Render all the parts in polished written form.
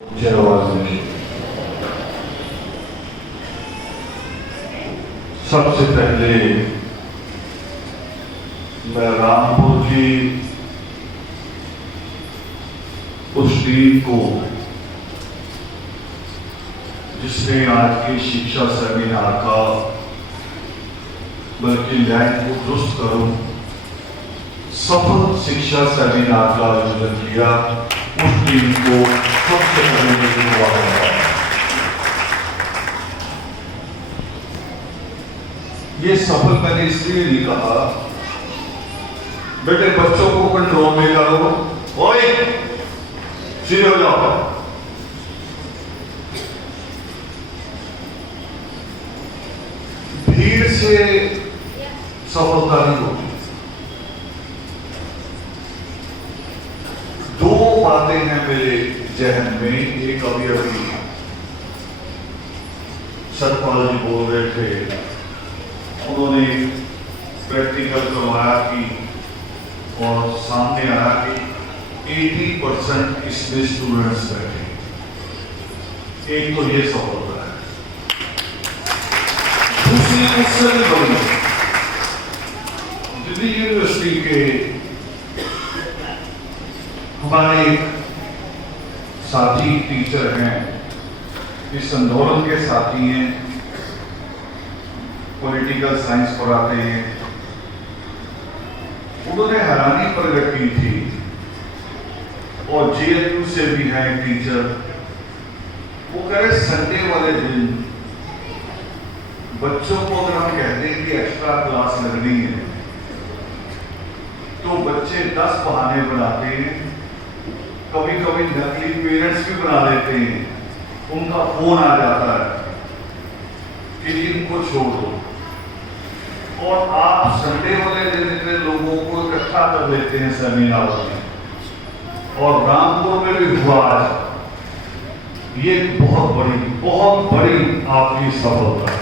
ऊंची आवाज में सबसे पहले मैं रामपुर की उस टीम को जिसने आज के शिक्षा सेमिनार का बल्कि लाइन को दुरुस्त करूं सफल शिक्षा सेमिनार का आयोजन किया, उस टीम को सबसे पहले धन्यवाद। ये सफल मैंने इसलिए नहीं कहा, बेटे बच्चों को कंट्रोल में करो, ओए सीधे हो जाओ। भीड़ से सफलता नहीं होती। दो बातें हैं मेरे जहन में। एक अभी सतपाल जी बोल रहे थे, उन्होंने प्रैक्टिकल करवाया कि और सामने आया कि 80% इसमें स्टूडेंट्स बैठे। एक तो ये सफलता है। दूसरी उससे भी बड़ी, दिल्ली यूनिवर्सिटी के हमारे एक साथी टीचर हैं, इस आंदोलन के साथी हैं, पॉलिटिकल साइंस पढ़ाते हैं। उन्होंने हैरानी प्रकट की थी, और जेएनयू से भी हैं टीचर। वो कह रहे संडे वाले दिन बच्चों को अगर हम कहते हैं कि एक्स्ट्रा क्लास लगनी है तो बच्चे 10 बहाने बनाते हैं। कभी कभी नकली पेरेंट्स भी बना लेते हैं, उनका फोन आ जाता है कि इनको छोड़ दो, और आप संडे वाले दिन इतने लोगों को इकट्ठा कर लेते हैं सेमिनार में। और रामपुर में भी हुआ आज। ये बहुत बड़ी आपकी सफलता है।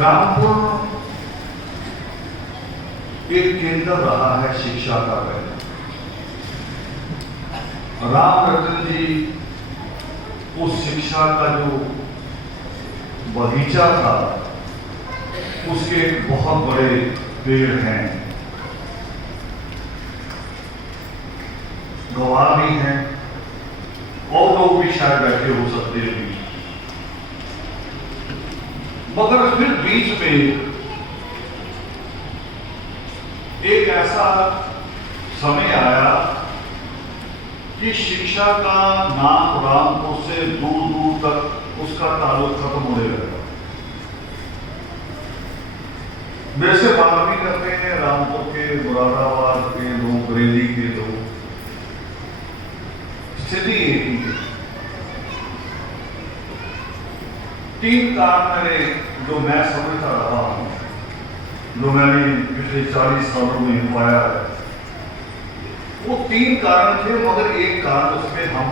रामपुर एक केंद्र रहा है शिक्षा का। पहले राम रतन जी उस शिक्षा का जो बगीचा था उसके बहुत बड़े पेड़ हैं, गवाह भी हैं, और लोग भी शायद बैठे हो सकते हैं। मगर फिर बीच में एक ऐसा समय आया कि शिक्षा का नाम रामपुर से दूर दूर तक उसका ताल्लुक खत्म होने लगा। मेरे से बात भी करते हैं रामपुर के, मुरादाबाद के लोग, बरेली के लोग। स्थिति एक ही है। 3 कारण मेरे जो मैं समझता रहा हूं, जो मैंने पिछले 40 सालों में पाया है, वो 3 कारण थे, मगर एक कारण उसमें हम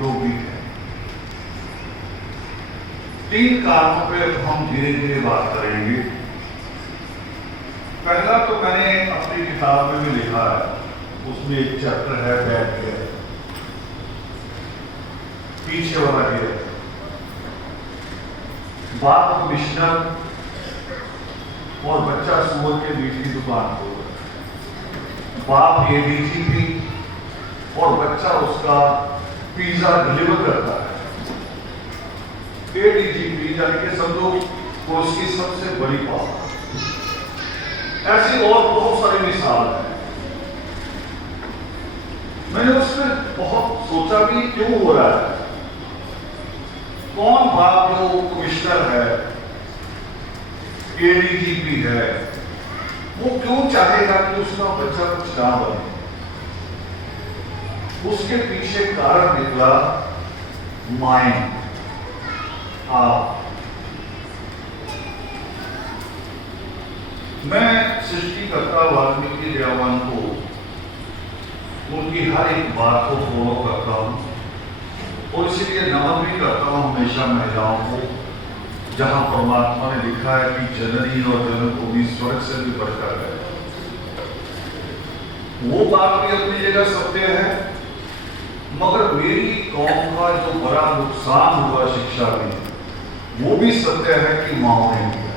लोग भी हैं। 3 कारणों पे हम धीरे धीरे बात करेंगे। पहला तो मैंने अपनी किताब में भी लिखा है, उसमें एक चैप्टर है बैक गियर, पीछे वाला गियर। बाप मिशनर और बच्चा सुअर के बीच की दुकान को, बाप एडीजीपी और बच्चा उसका पिज्जा डिलीवर करता है। एडीजीपी यानी कि समझो वो उसकी सबसे बड़ी पावर। ऐसी और बहुत सारी मिसाल है। मैंने उसमें बहुत सोचा भी क्यों हो रहा है। कौन बाप जो कमिश्नर है, एडीजीपी है, वो क्यों चाहेगा कि उसका बच्चा कुछ ना बने? उसके पीछे कारण निकला माइंड। आप मैं सृष्टिकर्ता वाल्मीकि दयावान को, उनकी हर एक बात को फॉलो करता हूं, और इसीलिए नमन भी करता हूं हमेशा महिलाओं को, जहां परमात्मा ने लिखा है कि जननी और जनक को भी स्वर्ग से भी बढ़कर है। वो बात भी अपनी जगह सत्य है, मगर मेरी कौम का जो बड़ा नुकसान हुआ शिक्षा में, वो भी सत्य है कि माओ ने किया।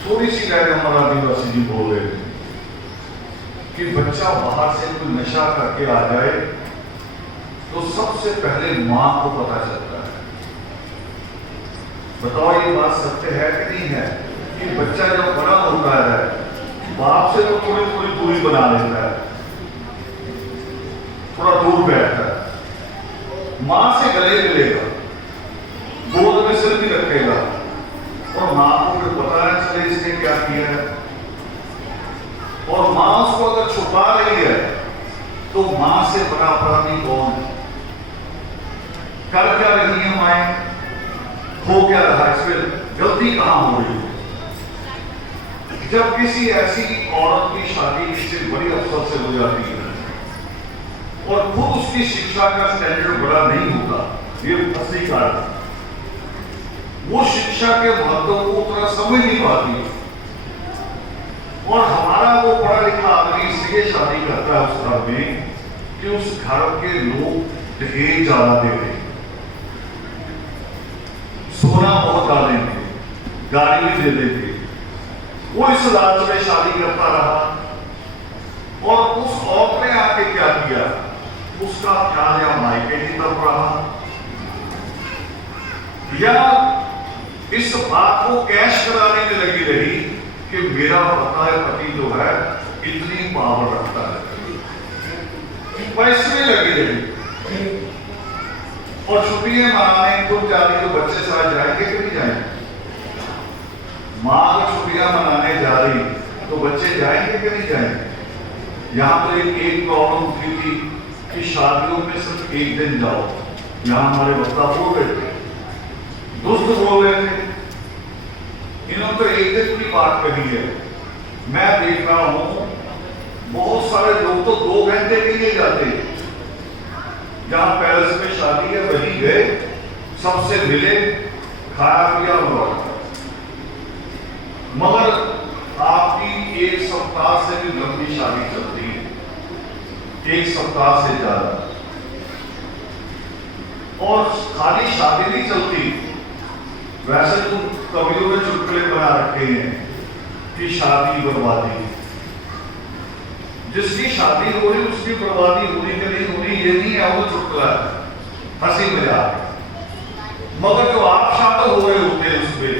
थोड़ी सी पहले हमारा आदिवासी जी बोल रहे थे कि बच्चा बाहर से कोई नशा करके आ जाए तो सबसे पहले मां को पता चलता है। बताओ ये बात सत्य है कि नहीं है कि बच्चा जब बड़ा होता है बाप से तो थोड़ी थोड़ी दूरी बना लेता है, थोड़ा दूर बैठता है, मां से गले मिलेगा, गोद में सिर भी रखेगा और मां को फिर पता है चले इसने क्या किया है। और मां उसको अगर छुपा रही है तो मां से बड़ा अपराधी कौन है? कर क्या रही है माएं, हो क्या रहा है, इसमें गलती कहां हो रही है? जब किसी ऐसी औरत की शादी किसी बड़ी अफसर से हो जाती है और खुद उसकी शिक्षा का स्टैंडर्ड बड़ा नहीं होता, ये असली कारण, वो शिक्षा के महत्व को उतना समझ नहीं पाती और हमारा वो पढ़ा लिखा आदमी इसलिए शादी करता है उस घर में कि उस घर के लोग दहेज ज्यादा दे रहे, सोना बहुत डालेंगे, गाड़ी भी दे देंगे। वो इस लालच में शादी करता रहा और उस औरत ने आके क्या किया, उसका ख्याल या मायके की तरफ रहा या इस बात को कैश कराने में लगी रही कि मेरा पति जो है इतनी पावर रखता है, पैसे में लगी रही और छुट्टियां मनाने खुद जाने तो बच्चे साथ जाएंगे कि नहीं जाएंगे? माँ अगर छुट्टियां मनाने जा रही तो बच्चे जाएंगे कि नहीं जाएंगे? यहाँ तो एक प्रॉब्लम उठी थी कि शादियों में सिर्फ एक दिन जाओ, यहाँ हमारे वक्ता बोल रहे थे, दोस्त बोल रहे थे, इन्होंने तो एक दिन की बात कही है। मैं देख रहा हूं बहुत सारे लोग तो 2 घंटे के लिए जाते हैं, जहां पैलेस में शादी है वहीं गए, सबसे मिले, खाया पिया और मगर आपकी 1 सप्ताह से भी लंबी शादी चलती है, 1 सप्ताह से ज्यादा, और खाली शादी नहीं चलती। वैसे तो कवियों ने चुटकुले बना रखे हैं कि शादी बर्बादी, जिसकी शादी हो रही उसकी बर्बादी होनी कि नहीं होनी ये नहीं है, वो चुटकुला है, हंसी मजाक। मगर जो आप शामिल हो रहे होते हैं उसमें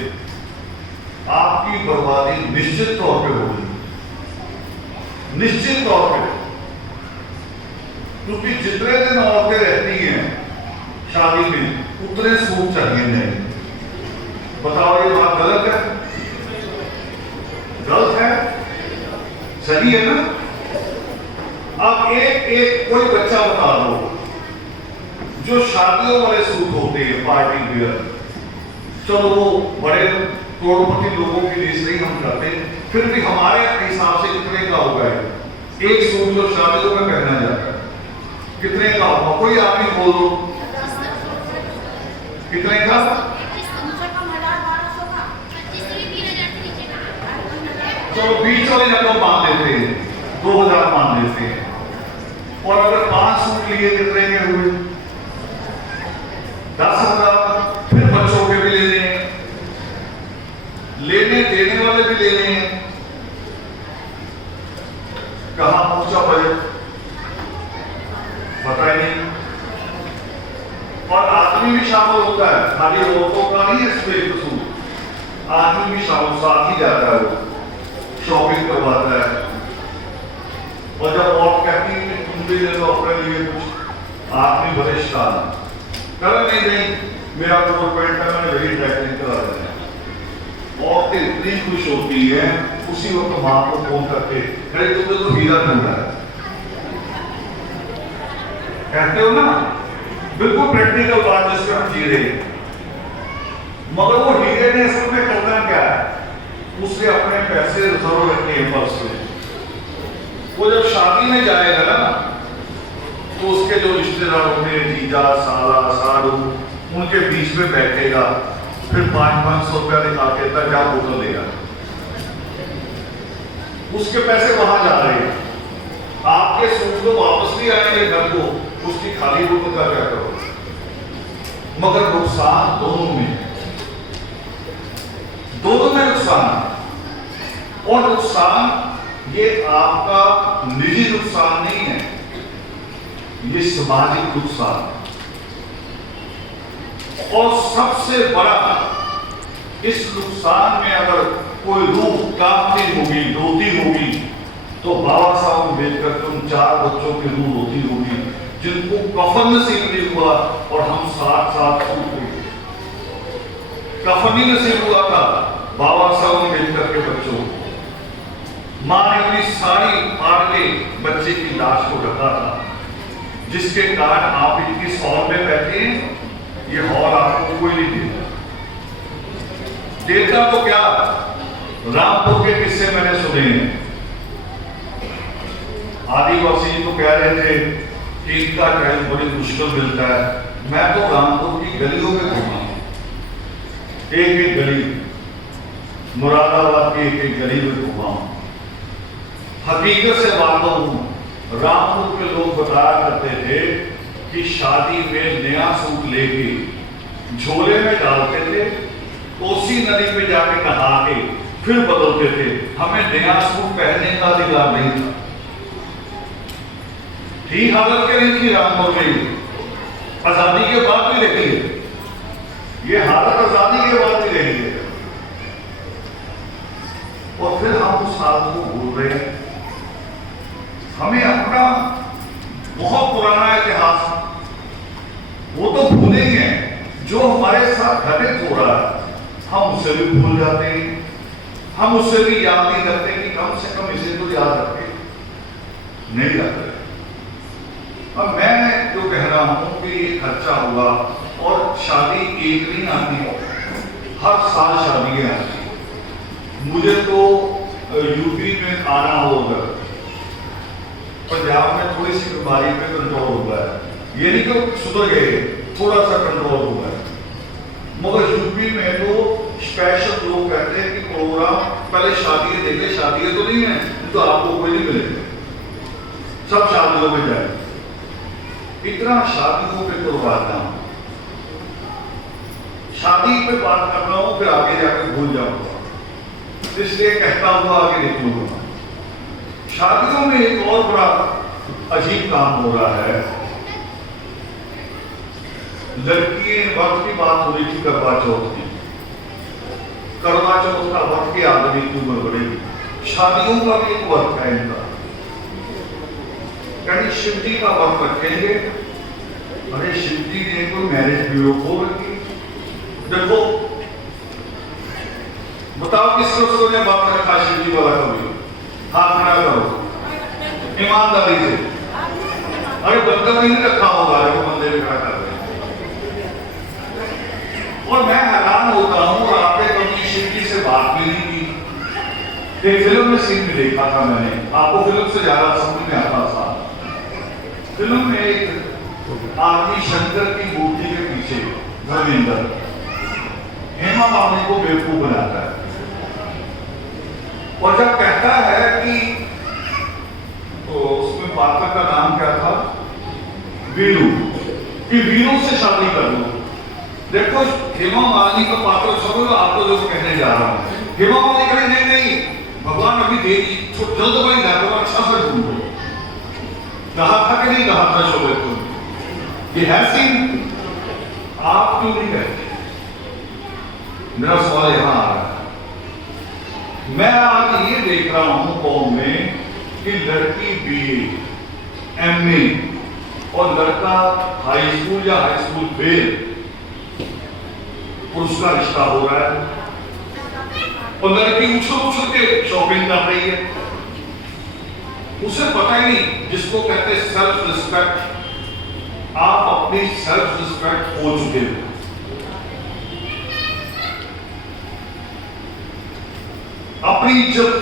आपकी बर्बादी निश्चित तौर पे होगी, निश्चित तौर पे, क्योंकि जितने दिन औरतें रहती हैं शादी में उतने सूट चाहिए नहीं। बताओ ये बात गलत है? गलत है? सही है ना? अब एक कोई बच्चा बता दो जो शादियों वाले सूट होते हैं पार्टी वियर, चलो वो बड़े करोड़पति लोगों की लिस्ट नहीं हम करते, फिर भी हमारे हिसाब से कितने का होगा एक सूट जो शादियों में पहना जाता है, कितने का होगा? कोई आदमी बोल दो कितने का? चलो 20 वाले नंबर मान लेते हैं, 2000 मान लेते हैं, और अगर 5 सूट लिए कितने के हुए? 10,000। फिर बच्चों के भी लेने हैं, लेने देने वाले भी लेने हैं, कहां पहुंचा बजट पता ही नहीं। और आदमी भी शामिल होता है, खाली औरतों का नहीं है इसमें कसूर, आदमी भी शामिल साथ ही जाता है, वो शॉपिंग करवाता है। और जब औरत कहती है कि तुम भी ले लो अपने लिए कुछ, आदमी बड़े शैतान कर नहीं, मेरा कोट पैंट है मैंने वही ड्राइविंग करा देना। औरतें इतनी खुश होती है उसी वक्त मां को फोन करके, अरे तुमने तो हीरा ढूंढा है, कहते हो ना, बिल्कुल प्रैक्टिकल बात जिसमें हम जी रहे हैं। मगर वो हीरे ने असल में करना क्या है? उसने अपने पैसे रिजर्व रखे हैं पर्स में, वो जब शादी में जाएगा ना तो उसके जो रिश्तेदार होते हैं, जीजा साला साड़ू, उनके बीच में बैठेगा, फिर 500-500 रुपया निकाल के तक क्या बोतल देगा। उसके पैसे वहां जा रहे हैं, आपके सूट तो वापस नहीं आएंगे घर को, उसकी खाली बोतल का क्या करो? मगर नुकसान दोनों में नुकसान। और नुकसान ये आपका निजी नुकसान नहीं है, ये सामाजिक नुकसान। और सबसे बड़ा इस नुकसान में अगर कोई रूह कांपती होगी, रोती होगी, तो बाबा साहब अम्बेडकर के उन 4 बच्चों की रूह रोती होगी जिनको कफन नसीब नहीं हुआ और हम साथ छूट गए। कफन ही नसीब हुआ था बाबा साहब अम्बेडकर के बच्चों को। मां ने अपनी साड़ी फाड़ के बच्चे की लाश को ढका था, जिसके कारण आप इतनी हॉल में बैठे हैं, ये हॉल आपको कोई नहीं देता। देता तो क्या, रामपुर के किस्से मैंने सुने हैं। आदिवासी तो कह रहे थे कि इनका टाइम बड़ी मुश्किल मिलता है। मैं तो रामपुर की गलियों में घूमा, एक गली, मुरादाबाद की एक गली में घूमा। हकीकत से बातों हूं, रामपुर के लोग बताया करते थे कि शादी में नया सूट लेके झोले में डालते थे, कोसी नदी पे जाके नहा के फिर बदलते थे। हमें नया सूट पहनने का अधिकार नहीं था। ठीक हालत के नहीं थी रामपुर में, आजादी के बाद भी रही है ये हालत, आजादी के बाद भी रही है। और फिर हम उस हालत को भूल रहे हैं। हमें अपना बहुत पुराना इतिहास वो तो भूलेंगे, जो हमारे साथ घटित हो रहा है हम उसे भी भूल जाते हैं। हम उससे भी याद नहीं करते कि कम से कम इसे तो याद रखें, नहीं याद रखते। अब मैं जो कह रहा हूं कि ये खर्चा हुआ, और शादी एक नहीं आती, हर साल शादियां आती। मुझे तो यूपी में आना होगा, पंजाब में थोड़ी सी बीमारी पे कंट्रोल हुआ है, ये नहीं कि सुधर गए, थोड़ा सा कंट्रोल हुआ है। मगर यूपी में तो स्पेशल लोग कहते हैं कि प्रोग्राम पहले शादियां देखे, शादियां तो नहीं है तो आपको कोई नहीं मिलेगा, सब शादियों में जाए। इतना शादियों पे कुर्बाना, शादी पे बात कर रहा हूं, फिर आगे जाकर भूल जाऊंगा, इसलिए कहता हुआ आगे निकलूंगा। शादियों में एक और बड़ा अजीब काम हो रहा है। लड़की वक्त की बात हो रही थी, करवा चौथ की, करवा चौथ का वक्त के आदमी की उम्र बढ़ेगी। शादियों का भी एक वक्त है इनका, यानी शिव जी का वक्त रखेंगे। अरे शिव जी ने कोई मैरिज ब्यूरो खोल रखी, देखो बताओ किस रोज ने वक्त रखा शिव जी वाला? कभी हाथ खड़ा करो ईमानदारी से। अरे बंदा नहीं रखा होगा, वो बंदे ने खड़ा कर रहे। और मैं हैरान होता हूं, और आपने कभी शिव जी से बात भी नहीं की। एक फिल्म में सीन भी देखा था मैंने, आपको फिल्म से ज्यादा समझ में आता था। फिल्म में एक आदमी शंकर की मूर्ति के पीछे धर्मेंद्र हेमा मालिनी को बेवकूफ बनाता है, और जब कहता है कि तो उसमें पात्र का नाम क्या था, वीरू, कि वीरू से शादी कर लो। देखो हेमा मालिनी का पात्र समझ लो, आपको जो कहने जा रहा हूं। हेमा मालिनी कहे नहीं नहीं भगवान अभी देगी, जल्दबाजी ना करो, अच्छा से ढूंढो। कहा था कि नहीं कहा था शोभे तुम, ये है सीन, आप क्यों नहीं कहते? मेरा सवाल यहां आ रहा है। मैं आज ये देख रहा हूं कौम में कि लड़की बीए, एमए और लड़का हाई स्कूल या हाई स्कूल फेल, उसका रिश्ता हो रहा है, और लड़की उछल के शॉपिंग कर रही है। उसे पता ही नहीं, जिसको कहते हैं सेल्फ रिस्पेक्ट। आप अपनी सेल्फ रिस्पेक्ट खो चुके हो। अपनी इज्जत,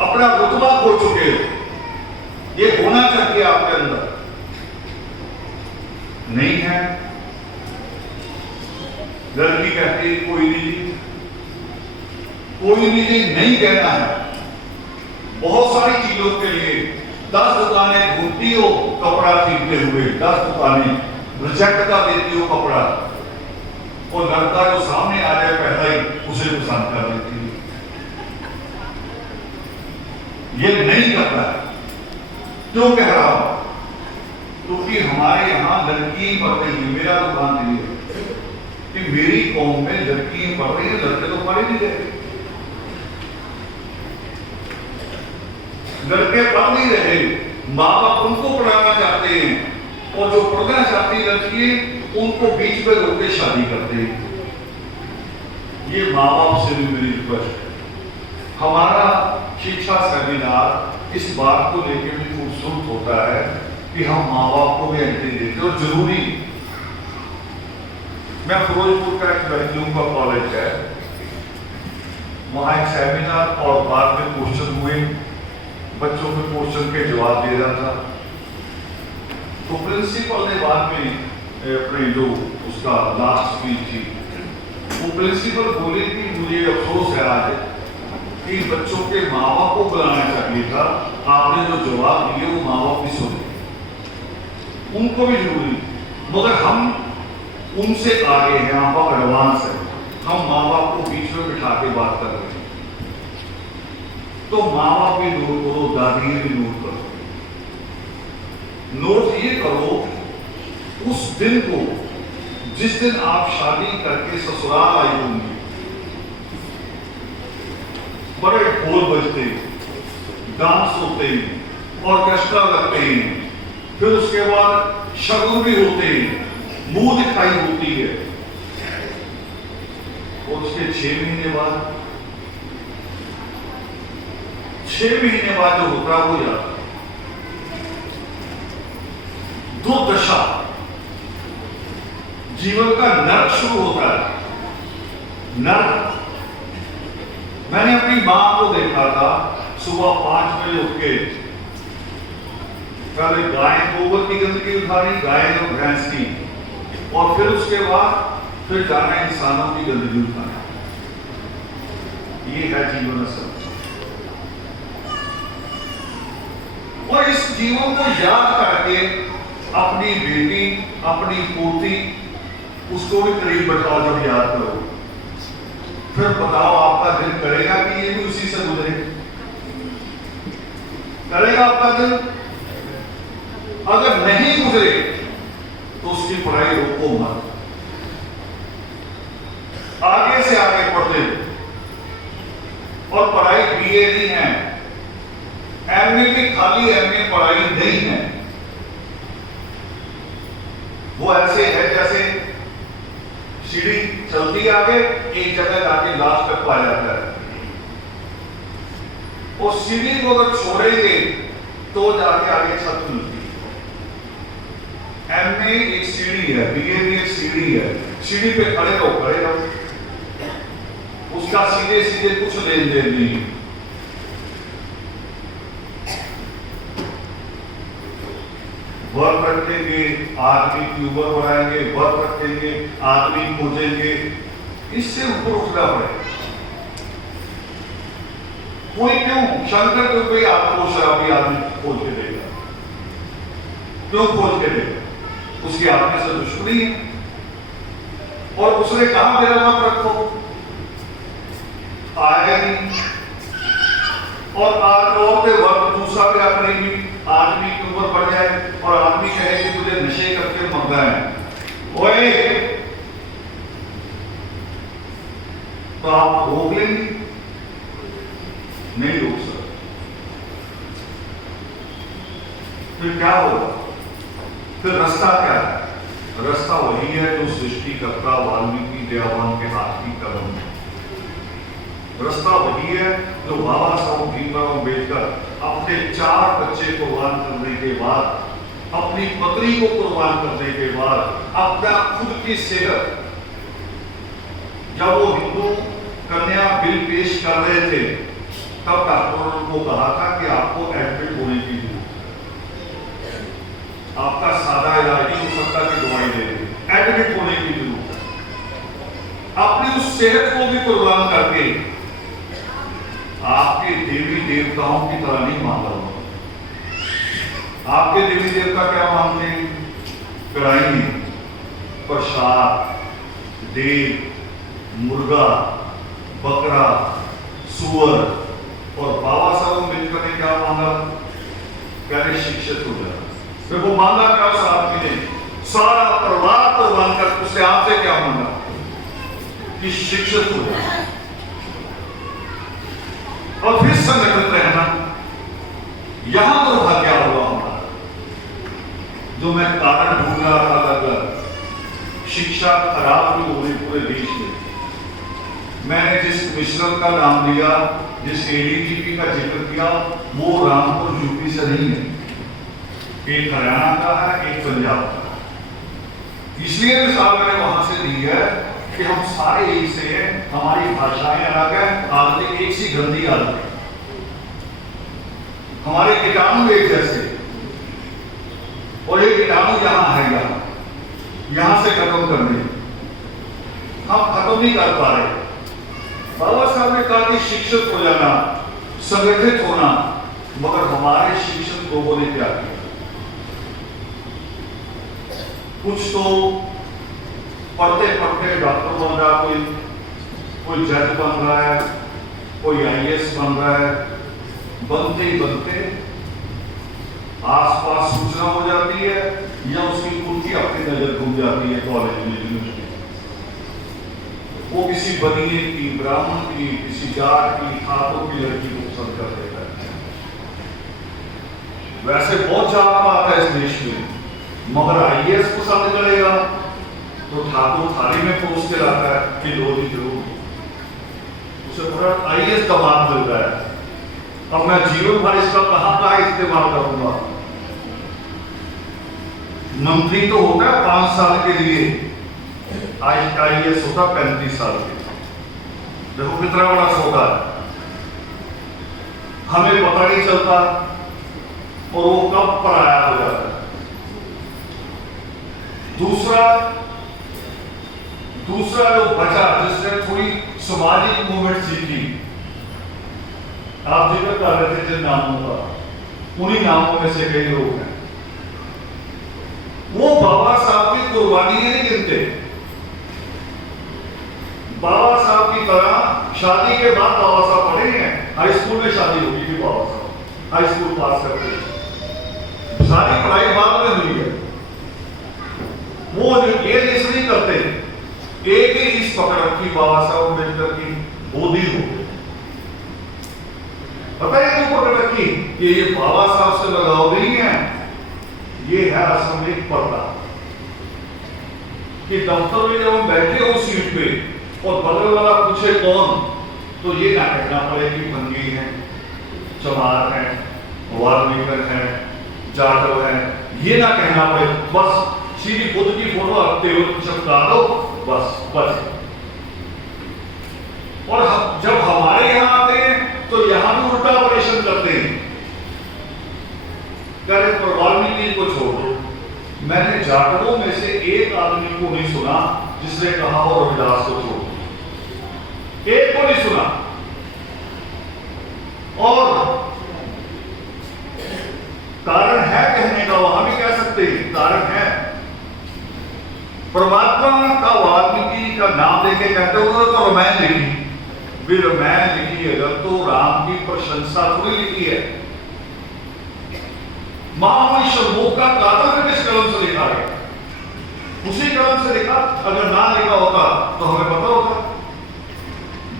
अपना रुतबा खो चुके हो। ये होना चाहिए आपके अंदर, नहीं है। लड़की कहती है कोई नहीं, कोई नहीं कहना है, बहुत सारी चीजों के लिए 10 दुकानें घूमती हो कपड़ा खरीदते हुए, 10 दुकानें रिजेक्ट का देती हो कपड़ा, और लड़का जो सामने आ जाए पहला ही उसे पसंद कर देती है। ये नहीं करता है। क्यों कह रहा हूं? क्योंकि हमारे यहां लड़की पढ़ रही है। मेरा तो ध्यान नहीं है कि मेरी कौम में लड़की पढ़ रही है, लड़के तो पढ़े नहीं रहे। लड़के पढ़ नहीं रहे, माँ बाप उनको पढ़ाना चाहते हैं, और जो पढ़ना चाहती लड़की उनको बीच में रोक के शादी करते हैं। ये माँ बाप से भी मेरी रिक्वेस्ट है। हमारा शिक्षा सेमिनार इस बात को लेकर भी खूबसूरत होता है कि हम माँ बाप को भी एंट्री देते, और जरूरी। मैं फिरोजपुर का एक लड़कियों का कॉलेज है, वहां एक सेमिनार और बाद में क्वेश्चन हुए, बच्चों के क्वेश्चन के जवाब दे रहा था। तो प्रिंसिपल ने बाद में अपने जो उसका लास्ट स्पीच थी, वो प्रिंसिपल बोली कि मुझे अफसोस है आज कि बच्चों के माँ बाप को बुलाना चाहिए था, आपने जो जवाब दिए वो माँ बाप भी सुने, उनको भी जरूरी, मगर हम उनसे आगे हैं, आप एडवांस है, हम माँ बाप को बीच में बिठा के बात कर रहे हैं। तो माँ बाप भी नोट करो, दादी भी नोट करो। नोट ये करो उस दिन को जिस दिन आप शादी करके ससुराल आई होंगी, बड़े ढोल बजते, डांस होते हैं, ऑर्केस्ट्रा लगते हैं, फिर उसके बाद शगुन भी होते हैं, मुंह दिखाई होती है, और उसके 6 महीने बाद 6 महीने बाद जो होता है वो याद दो दशा, जीवन का नर्क शुरू होता है। नर्क मैंने अपनी मां को देखा था, सुबह 5 बजे उठ के पहले गाय गोबर की गंदगी उठानी, गाय और भैंस की, और फिर उसके बाद फिर जाना इंसानों की गंदगी उठाना। ये है जीवन असल। और इस जीवन को याद करके अपनी बेटी, अपनी पोती, उसको भी करीब बैठाओ, जब याद करो, फिर बताओ आपका दिल करेगा कि ये भी उसी से गुजरे? करेगा आपका दिल? अगर नहीं गुजरे तो उसकी पढ़ाई रोको मत, आगे से आगे पढ़ते। और पढ़ाई बीए नहीं है, एमए भी खाली एमए पढ़ाई नहीं है। वो ऐसे है जैसे सीढ़ी चलती आगे, एक जगह जाके लास्ट तक पा जाता है। और सीढ़ी को अगर छोड़ेंगे तो जाके आगे छत मिलती है। एमए एक सीढ़ी है, बीए भी एक सीढ़ी है। सीढ़ी पे खड़े रहो, उसका सीधे सीधे कुछ लेन देन नहीं। वर्क रखेंगे आदमी की उम्र बढ़ाएंगे, वर्क रखेंगे आदमी खोजेंगे, इससे ऊपर उठना पड़ेगा। कोई क्यों शंकर क्यों कोई आपको शराबी आदमी खोज के देगा? क्यों खोज के देगा? उसकी आदमी से दुश्मनी है। और उसने कहा मेरा मत रखो, आएगा नहीं। और आज और पे वर्क दूसरा क्या करेंगे? आदमी की उम्र बढ़ जाए और आदमी कहे कि मुझे नशे करके मरना है, ओए तो आप रोक लेंगे? नहीं रोक सकते। फिर क्या होगा? फिर रास्ता क्या है? रास्ता वही है जो सृष्टिकर्ता वाल्मीकि दयावान के हाथ की कलम है। रास्ता वही है जो बाबा साहब भीमराव अम्बेडकर अपने 4 बच्चे कुर्बान करने के बाद, अपनी पत्नी को कुर्बान करने के बाद, अपना खुद की सेहत, जब वो हिंदू कन्या बिल पेश कर रहे थे तब डॉक्टरों को कहा था कि आपको एडमिट होने की जरूरत है, आपका सादा इलाज नहीं हो सकता कि दवाई दे दें, एडमिट होने की जरूरत है। अपनी उस सेहत को भी कुर्बान करके आपके देवी देवताओं की तरह नहीं मान रहा। आपके देवी देवता क्या मानते हैं? कढ़ाई, प्रसाद, देव, मुर्गा, बकरा, सुअर। और बाबा साहब अम्बेडकर ने क्या मांगा? पहले शिक्षित हो जाए। फिर वो मांगा क्या उस आदमी ने? सारा परिवार कुर्बान कर उसने आपसे क्या मांगा? कि शिक्षित हो जाए और फिर संगठन रहना। यहां तो भाग्य हुआ हमारा, जो मैं कारण ढूंढ रहा था। अगर शिक्षा खराब भी हो रही पूरे देश में, मैंने जिस मिश्रण का नाम दिया, जिस एडीजीपी का जिक्र किया, वो रामपुर यूपी से नहीं है, एक हरियाणा का है, एक पंजाब का। इसलिए मिसाल मैंने वहां से दी है कि हम सारे एक से हैं, हमारी भाषाएं अलग है, आदतें एक सी गंदी आदतें, हमारे कीटाणु एक जैसे। और ये कीटाणु यहां है, यहां से खत्म करने हम खत्म नहीं कर पा रहे। बाबा साहब ने कहा कि शिक्षित हो जाना, संगठित होना, मगर हमारे शिक्षित लोगों ने क्या किया? कुछ तो पढ़ते पढ़ते डॉक्टर बन रहा, कोई जज बन रहा है, कोई आईएएस बन रहा है। बनते ही बनते आसपास सूचना हो जाती है या उसकी खुद की अपनी नजर घूम जाती है कॉलेज में, यूनिवर्सिटी। वो किसी बनिए की, ब्राह्मण की, किसी जाट की, खातों की लड़की को पसंद कर देता है। वैसे बहुत जात पात है इस देश में, मगर आईएएस पसंद करेगा तो ठाकुर थाली में परोस के लाता है कि लो जी जरूर, उसे पूरा आईएएस का मान मिल रहा है। अब मैं जीवन भर इसका कहां इस्तेमाल करूंगा? मंत्री तो होता है 5 साल के लिए, आईएएस होता 35 साल के। देखो कितना बड़ा सौदा है, हमें पता नहीं चलता और वो कब पराया हो जाता है। दूसरा जो बचा, जिसने थोड़ी सामाजिक मूवमेंट सीखी, आप जिक्र कर रहे थे जिन नामों का, उन्हीं नामों में से कई लोग हैं। वो बाबा साहब की कुर्बानी नहीं गिनते। बाबा साहब की तरह शादी के बाद बाबा साहब पढ़े हैं, हाई स्कूल में शादी होगी थी, बाबा साहब हाई स्कूल पास करते, सारी पढ़ाई बाद में हुई है। वो ये लिस्ट नहीं करते, एक ही लिस्ट पकड़ रखी बाबा साहब अम्बेडकर की, बोधी हो गई। पता है क्यों पकड़ रखी? कि ये बाबा साहब से लगाव नहीं है, ये है असल में पर्दा। कि दफ्तर में जब हम बैठे हो सीट पे और बगल वाला पूछे कौन, तो ये ना कहना पड़े कि भंगी है, चमार है, वाल्मीकि है, जाटव है, ये ना कहना पड़े। बस सीधी खुद की फोटो रखते हुए चिपका दो, बस। और जब हमारे यहां आते हैं तो यहां भी उल्टा ऑपरेशन करते हैं, करे पर वाल्मीकि को छोड़ दो। मैंने जाटवों में से एक आदमी को नहीं सुना जिसने कहा हो रविदास को छोड़ दो, एक को नहीं सुना। और कारण है कहने का, वहां भी कह सकते हैं कारण है। परमात्मा का वाल्मीकि का नाम लेके कहते हो तो रामायण लिखी, भी रामायण लिखी है तो राम की प्रशंसा थोड़ी लिखी है। महामणि शर्मोक का कातल किस कलम से लिखा है? उसी कलम से लिखा। अगर ना लिखा होता तो हमें पता होता।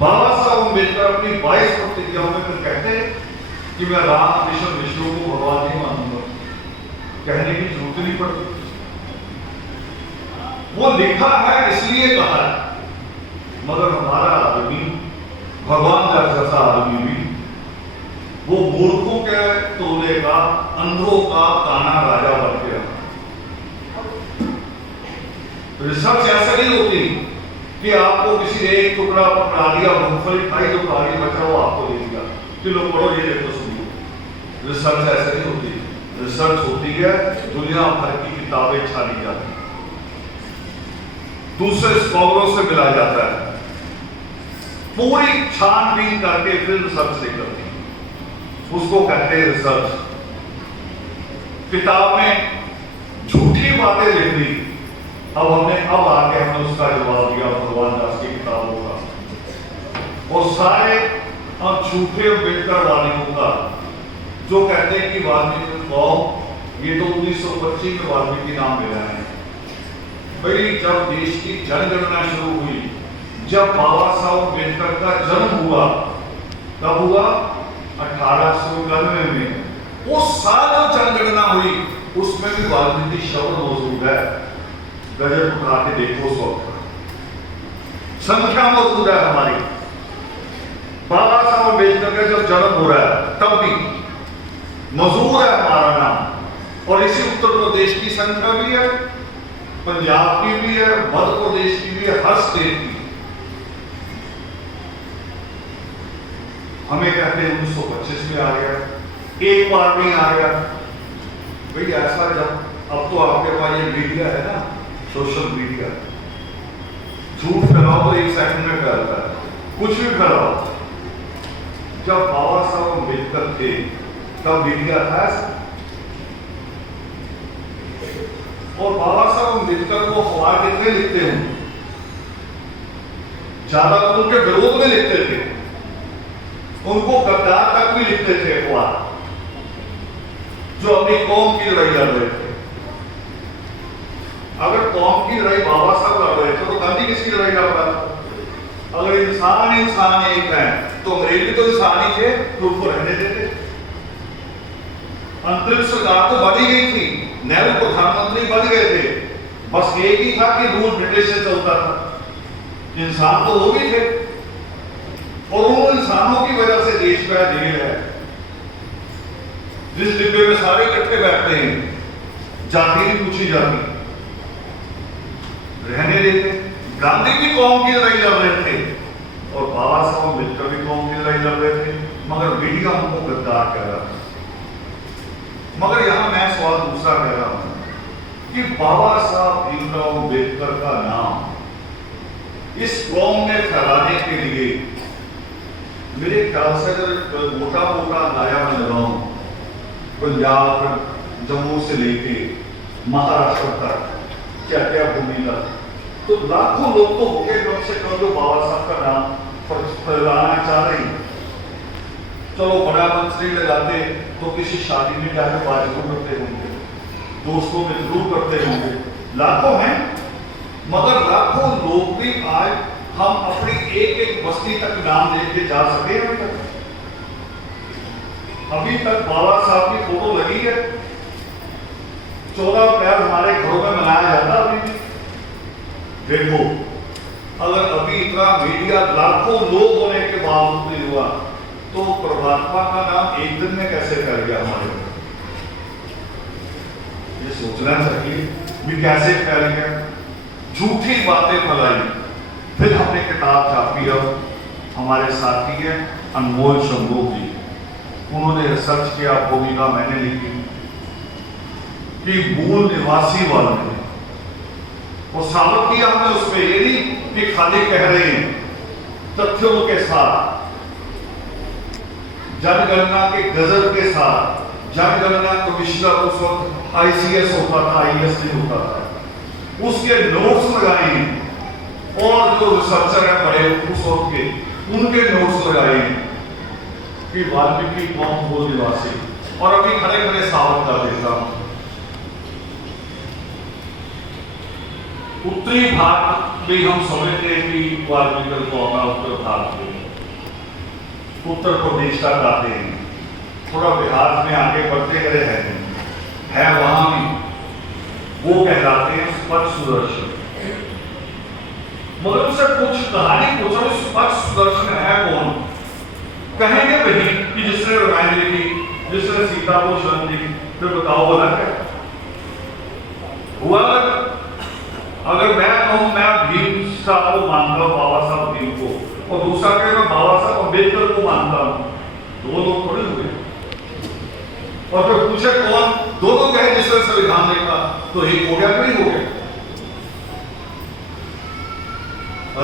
बाबा साहब अम्बेडकर अपनी 22 प्रतिज्ञाओं में फिर कहते कि मैं राम कृष्ण विष्णु को भगवान नहीं मानूंगा, कहने की जरूरत नहीं पड़ती। वो लिखा है इसलिए कहा है, मगर हमारा आदमी, भगवान का जैसा आदमी भी, वो मूर्खों के तोले का, अंधों का काना राजा बन गया। रिसर्च ऐसा नहीं होती कि आपको किसी ने एक टुकड़ा पकड़ा दिया, मूंगफली खाई तो खाली बचा वो आपको दे दिया कि लोग पढ़ो ये देखो सुनिए। रिसर्च ऐसे नहीं होती। रिसर्च होती है दुनिया भर की किताबें छानी जाती, दूसरे स्कॉलरों से मिला जाता है, पूरी छानबीन करके फिर रिसर्च से करती है। उसको कहते हैं रिसर्च। किताब में झूठी बातें लिख दी, अब आके हमने उसका जवाब दिया भगवान दास की किताबों का। और सारे झूठे अम्बेडकरवादियों का जो कहते हैं कि वाल्मीकि कौम, ये तो 1925 में वाल्मीकि नाम मिला है। भाई जब देश की जनगणना शुरू हुई, जब बाबा साहब अम्बेडकर का जन्म हुआ, कब हुआ? 1891 में। उस साल जो जनगणना हुई उसमें भी वाल्मीकि शब्द मौजूद है। गजट उठा के देखो, उस वक्त संख्या मौजूद है हमारी। बाबा साहब अम्बेडकर का जब जन्म हो रहा है तब भी मौजूद है हमारा नाम। और इसी उत्तर प्रदेश की संख्या भी है, पंजाब की भी है, मध्य प्रदेश की भी है, हर स्टेट की। हमें कहते हैं 1925 में आ गया, एक बार में आ गया। भाई ऐसा जब अब तो आपके पास ये मीडिया है ना, सोशल मीडिया, झूठ फैलाओ तो 1 सेकंड में फैलता है, कुछ भी फैलाओ। जब बाबा साहब अम्बेडकर थे तब मीडिया था ऐसा। और बाबा साहब अम्बेडकर को अखबार कितने लिखते हैं? ज्यादा उनके विरोध में लिखते थे, उनको गद्दार तक भी लिखते थे अखबार, जो अपनी कौम की लड़ाई लड़ रहे थे। अगर कौम की लड़ाई बाबा साहब लड़ रहे थे तो गांधी किसकी लड़ाई लड़ रहा था? अगर इंसान एक है तो अंग्रेज भी तो इंसान ही थे, तो उनको रहने देते। अंतरिक्ष सरकार तो बढ़ ही गई थी, नेहरू प्रधानमंत्री बन गए थे, बस एक ही था कि रूल ब्रिटिश से चलता था। इंसान तो वो भी थे, और उन इंसानों की वजह से देश का जेल है। जिस डिब्बे में सारे इकट्ठे बैठते हैं, जाति नहीं पूछी जाती, रहने देते। गांधी भी कौम की लड़ाई लड़ रहे थे और बाबा साहब अम्बेडकर भी कौम की लड़ाई लड़ रहे थे, मगर मीडिया हमको गद्दार कह रहा था। मगर यहां मैं सवाल दूसरा कह रहा हूं कि बाबा साहब भीमराव अम्बेडकर का नाम इस कौम में फैलाने के लिए मेरे ख्याल से अगर मोटा अंदाजा में लगाऊं, पंजाब जम्मू से लेके महाराष्ट्र तक क्या क्या भूमि तक, तो लाखों लोग तो होंगे कम से कम जो बाबा साहब का नाम फैलाना चाह रहे हैं। चलो बड़ा मंत्री लगाते तो किसी शादी में जाकर बातचीत करते होंगे, दोस्तों में जरूर करते होंगे, लाखों हैं। मगर लाखों लोग भी आज हम अपनी एक एक बस्ती तक नाम लेके जा सके? अभी तक बाबा साहब की फोटो लगी है, 14 अप्रैल हमारे घरों में मनाया जाता। अभी देखो, अगर अभी इतना मीडिया लाखों लोग होने के बावजूद नहीं हुआ, तो परमात्मा का नाम एक दिन में कैसे फैल गया हमारे? ये सोचना चाहिए भी कैसे फैल गया। झूठी बातें फैलाई, फिर हमने किताब छापी। अब हमारे साथी हैं अनमोल शंभू जी, उन्होंने रिसर्च किया, भूमिका मैंने लिखी कि मूल निवासी वाले, और साबित किया हमने उसमें। ये नहीं कि खाली कह रहे हैं, तथ्यों के साथ, जनगणना के गजल के साथ। जनगणना कमिश्नर उस वक्त ICS होता था, IAS नहीं होता था, उसके नोट्स लगाए और जो रिसर्चर है बड़े उस वक्त के, उनके नोट्स लगाए कि वाल्मीकि कौम मूल निवासी। और अभी खड़े खड़े साबित कर देता हूं, उत्तरी भारत में हम समझते हैं कि वाल्मीकि कौम है, उत्तर भारत में उत्तर प्रदेश का गाते हैं, थोड़ा बिहार में आगे बढ़ते गए हैं वहां भी, वो कहलाते हैं स्पष्ट सुदर्शन। मगर उनसे कुछ कहानी पूछो, स्पष्ट सुदर्शन है कौन? कहेंगे वही कि जिसने रामायण लिखी, जिसने सीता को जन्म दी। फिर बताओ बोला क्या हुआ? अगर मैं कहूं मैं भीम साहब को मानता हूं, बाबा साहब भीम को, और दूसरा कहे मैं बाबा साहब अम्बेडकर को मानता हूं, दो लोग थोड़े हुए। और फिर पूछे कौन? दोनों कहे जिसने संविधान लिखा, तो एक हो गया कि नहीं हो गया?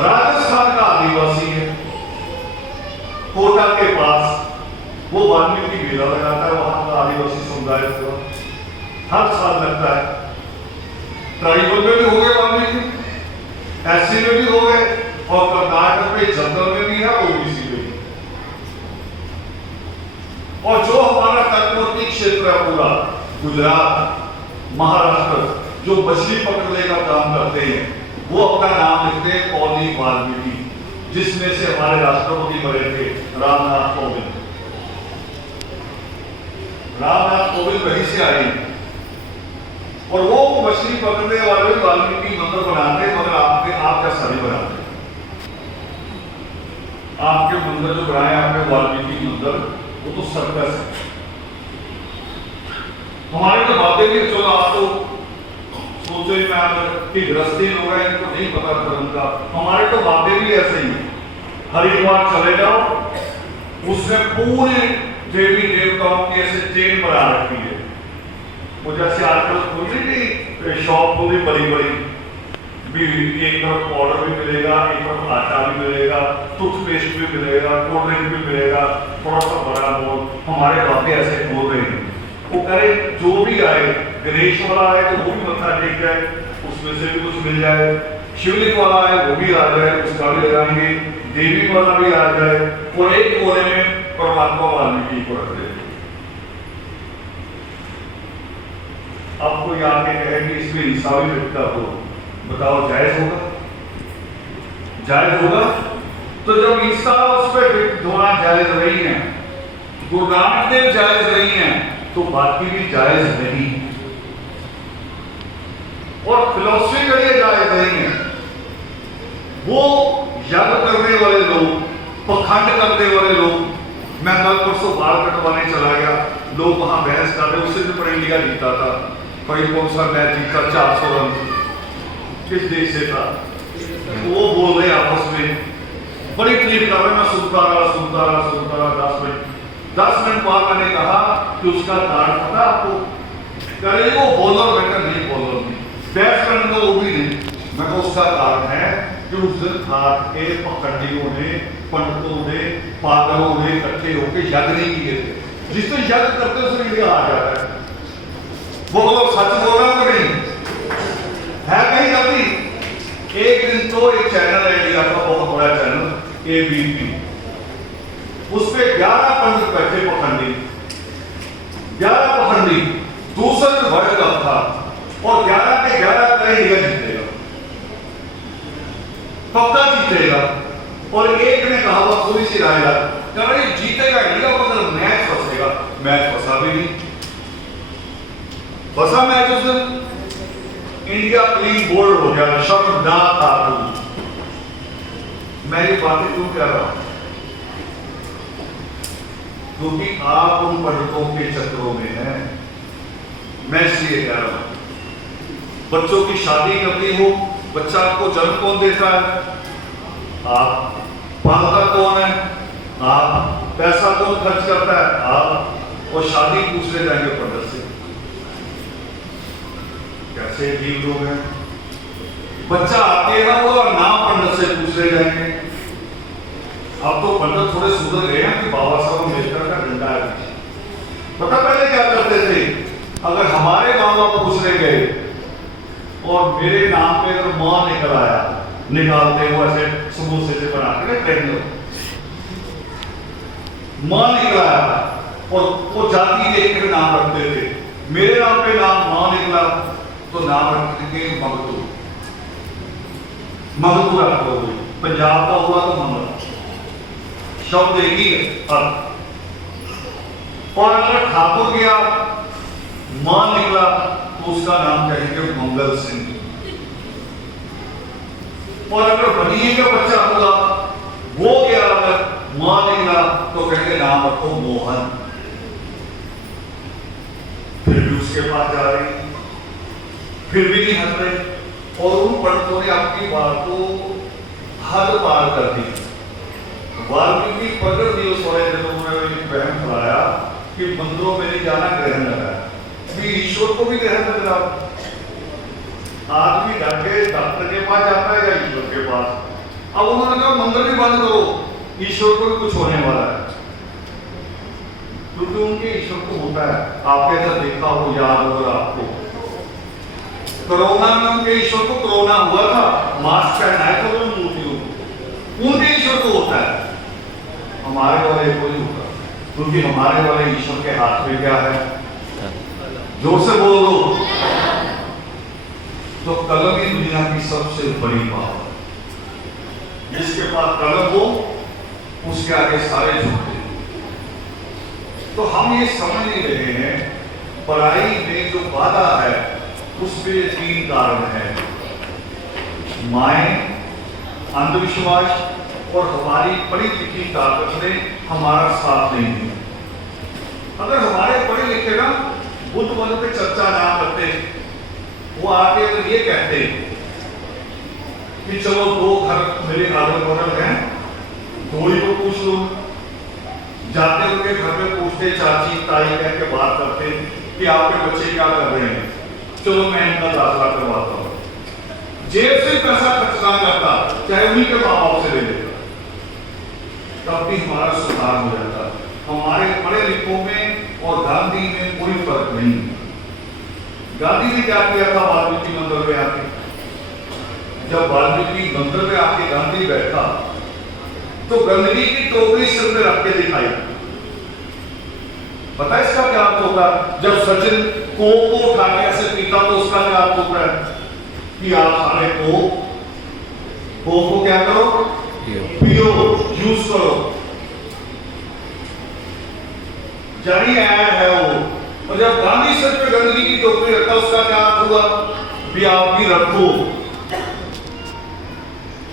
राजस्थान का आदिवासी है, कोटा के पास वो वाल्मीकि मेला लगाता है, वहां का आदिवासी समुदाय पूरा हर साल लगता है। ट्राइबल में भी हो गए वाल्मीकि, एससी में भी हो गए, और कर्नाटक में जंगल में भी है, ओबीसी में भी। और जो हमारा तटवर्ती क्षेत्र है पूरा गुजरात, महाराष्ट्र, जो मछली पकड़ने का काम करते हैं, वो अपना नाम लिखते हैं कॉलोनी वाल्मीकि, जिसमें से हमारे राष्ट्रपति बने थे रामनाथ कोविंद। रामनाथ कोविंद वहीं से आए, और वो मछली पकड़ने वाले वाल्मीकि मंदिर बनाते, मगर आप कैसा नहीं बनाते। आपके मंदिर जो बनाए आपने वाल्मीकि मंदिर, वो तो सर्कस है। हमारे तो बातें भी, चलो आप तो सोचे में अगर कि गृहस्थी लोग हैं, इनको नहीं पता धर्म का, हमारे तो बातें भी ऐसे ही। हरिद्वार चले जाओ, उसमें पूरे देवी देवताओं की ऐसे चेन बना रखी है। वो जैसे आजकल खुली नहीं शॉप खुली बड़ी बड़ी भी, एक तरफ पाउडर भी मिलेगा, एक तरफ आटा भी मिलेगा, टूथपेस्ट भी मिलेगा, कोल्ड ड्रिंक भी मिलेगा, थोड़ा सा बड़ा बोल। हमारे बातें ऐसे बोल रहे हैं, वो करे जो भी आए, गणेश वाला आए तो वो भी मत्था टेक जाए, उसमें से भी कुछ मिल जाए, शिवलिंग वाला आए वो भी आ जाए, उसका भी लगाएंगे, देवी वाला भी आ जाए, और एक कोने में परमात्मा वाल्मीकि को रख देते। अब कोई आके कहे कि इसमें हिस्सा भी लिखता हो, बताओ जायज होगा? जायज होगा? तो जब ईसा उस पर धोना जायज नहीं है, गुरु नानक देव जायज नहीं है, तो बाकी भी जायज नहीं, और फिलॉसफी के लिए जायज नहीं है। वो यज्ञ करने वाले लोग, पखंड करने वाले लोग, मैं कल परसों बाल कटवाने चला गया, लोग वहां बहस कर रहे, उससे भी पर इंडिया जीता था, कहीं कौन सा मैच जीता 400 रन, किस देश से था, वो बोल रहे आपस में, बड़ी तारीफ कर रहे, मैं सुनता रहा 10 मिनट बाद मैंने कहा कि उसका कारण पता आपको? कह रहे वो बॉलर, मैं कहा नहीं बॉलर नहीं, बैट्समैन तो वो भी नहीं। मैं कहा उसका कारण है कि उस दिन भारत के पखंडियों ने, पंडितों ने, पागलों ने इकट्ठे होकर यज्ञ नहीं किए थे। जिस दिन यज्ञ करते उसमें इंडिया आ जाता है। वो लोग सच बोल रहे हो नहीं है कहीं कभी। एक दिन तो एक चैनल है इंडिया का बहुत बड़ा चैनल एबीपी, उस पे 11 पंडित बैठे पखंडी, 11 पखंडी, दूसरे वर्ल्ड कप था, और 11 के 11 का इंडिया जीतेगा, पक्का जीतेगा। और एक ने कहा वो थोड़ी सी राय कह रही जीतेगा इंडिया, मगर मैच फंसेगा। मैच फंसा भी नहीं, फंसा मैच उस दिन, इंडिया क्लीन बोल्ड हो गया, शर्मनाक था। मैं ये बातें क्यों कह रहा हूं? क्योंकि आप उन पंडितों के चक्रों में हैं। मैं इसलिए कह रहा हूं, बच्चों की शादी करनी हो, बच्चा को जन्म कौन देता है? आप। पालता कौन है? आप। पैसा कौन खर्च करता है? आप। और शादी पूछने जाएंगे पंडित से, कैसे अजीब लोग हैं। बच्चा आते हैं वो नाम पंडित से पूछने जाएंगे। अब तो पंडित थोड़े सुधर गए हैं कि बाबा साहब अम्बेडकर का डंडा है। पता पहले क्या करते थे? अगर हमारे माँ बाप पूछने गए और मेरे नाम पे अगर माँ निकल आया, निकालते हुए ऐसे समोसे से बनाते हैं ट्रेन में, माँ निकल आया और वो जाति देख के नाम रखते थे। मेरे नाम पे नाम माँ निकला तो नाम रखेंगे मगदू, मगदू रखोगे। पंजाब का हुआ तो मंगल, शब्द एक ही है अर्थ। और अगर ठाकुर गया, मां निकला तो उसका नाम कहेंगे मंगल सिंह। और अगर बनिए का बच्चा हुआ, वो गया, अगर मां निकला तो कहेंगे नाम रखो मोहन। फिर भी उसके पास जा रही, फिर भी नहीं हट रहे। और उन पंडितों ने अपनी बात को हद पार कर दी। वाल्मीकि प्रगट दिवस वाले दिन उन्होंने एक बहन फैलाया कि मंदिरों में नहीं जाना, ग्रहण लगाया। भी ईश्वर को भी ग्रहण लग रहा। आदमी जाके डॉक्टर के पास जाता है या ईश्वर के पास। अब उन्होंने कहा मंदिर भी बंद करो, ईश्वर को भी कुछ होने वाला है। क्योंकि उनके ईश्वर को होता है। आपने ऐसा देखा हो, याद होगा आपको, कोरोना में उनके ईश्वर को कोरोना हुआ था, मास्क पहनाया था उन्होंने मूर्तियों को, उनके ईश्वर को होता है, हमारे वाले को नहीं होता। क्योंकि हमारे वाले ईश्वर के हाथ में क्या है? जोर से बोल दो। तो कलम ही दुनिया की सबसे बड़ी पावर। जिसके पास कलम हो उसके आगे सारे झुकते। तो हम ये समझ नहीं रहे हैं, पढ़ाई में जो बाधा है उसमें 3 कारण है। माएं, अंधविश्वास और हमारी पढ़ी लिखी ताकत ने हमारा साथ नहीं दिया। अगर हमारे पढ़े लिखे ना बुद्ध वालों पे चर्चा ना करते, वो आके अगर ये कहते कि चलो 2 घर मेरे अगल बगल हैं, 2 ही को पूछ लो, जाते उनके घर में पूछते, चाची ताई कह के बात करते कि आपके बच्चे क्या कर रहे हैं, चलो मैं इनका दाखिला करवाता हूँ। जेब से पैसा खर्च ना करता, चाहे उन्हीं के माँ बाप से ले लेता, तब भी हमारा सुधार हो जाता। हमारे पढ़े लिखों में और गांधी में कोई फर्क नहीं। गांधी ने क्या किया था वाल्मीकि मंदिर में आके? जब वाल्मीकि मंदिर में आके गांधी बैठा तो गंदगी की टोकरी सिर में रख के दिखाई। पता है इसका क्या अर्थ होगा? जब सचिन कोक को उठा के ऐसे पीता तो उसका क्या अर्थ होता है कि आप सारे कोक को क्या करो? पियो, यूज करो। जारी ऐड है वो। और जब गांधी सर पे गंदगी की टोकरी रखा उसका क्या अर्थ हुआ? भी आप भी रखो।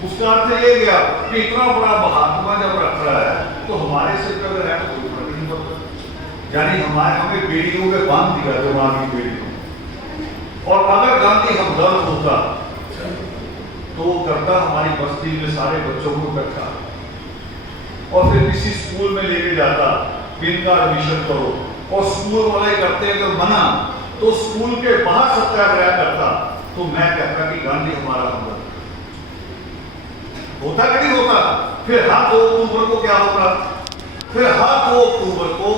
उसका अर्थ ये गया कि इतना बड़ा महात्मा जब रख रहा है तो हमारे सिर पे अगर है तो कोई फर्क नहीं पड़ता। यानी हमें बेड़ियों में बांध दिया, दिमाग की बेड़ियों। और अगर गांधी हमदर्द होता तो करता हमारी बस्ती में सारे बच्चों को इकट्ठा और फिर किसी स्कूल में लेके जाता, इनका एडमिशन करो, और स्कूल वाले करते अगर मना तो स्कूल के बाहर सत्याग्रह करता। तो मैं कहता कि गांधी हमारा हमदर्द होता कि नहीं होता? फिर हर 2 अक्टूबर को क्या होता? फिर हर 2 अक्टूबर को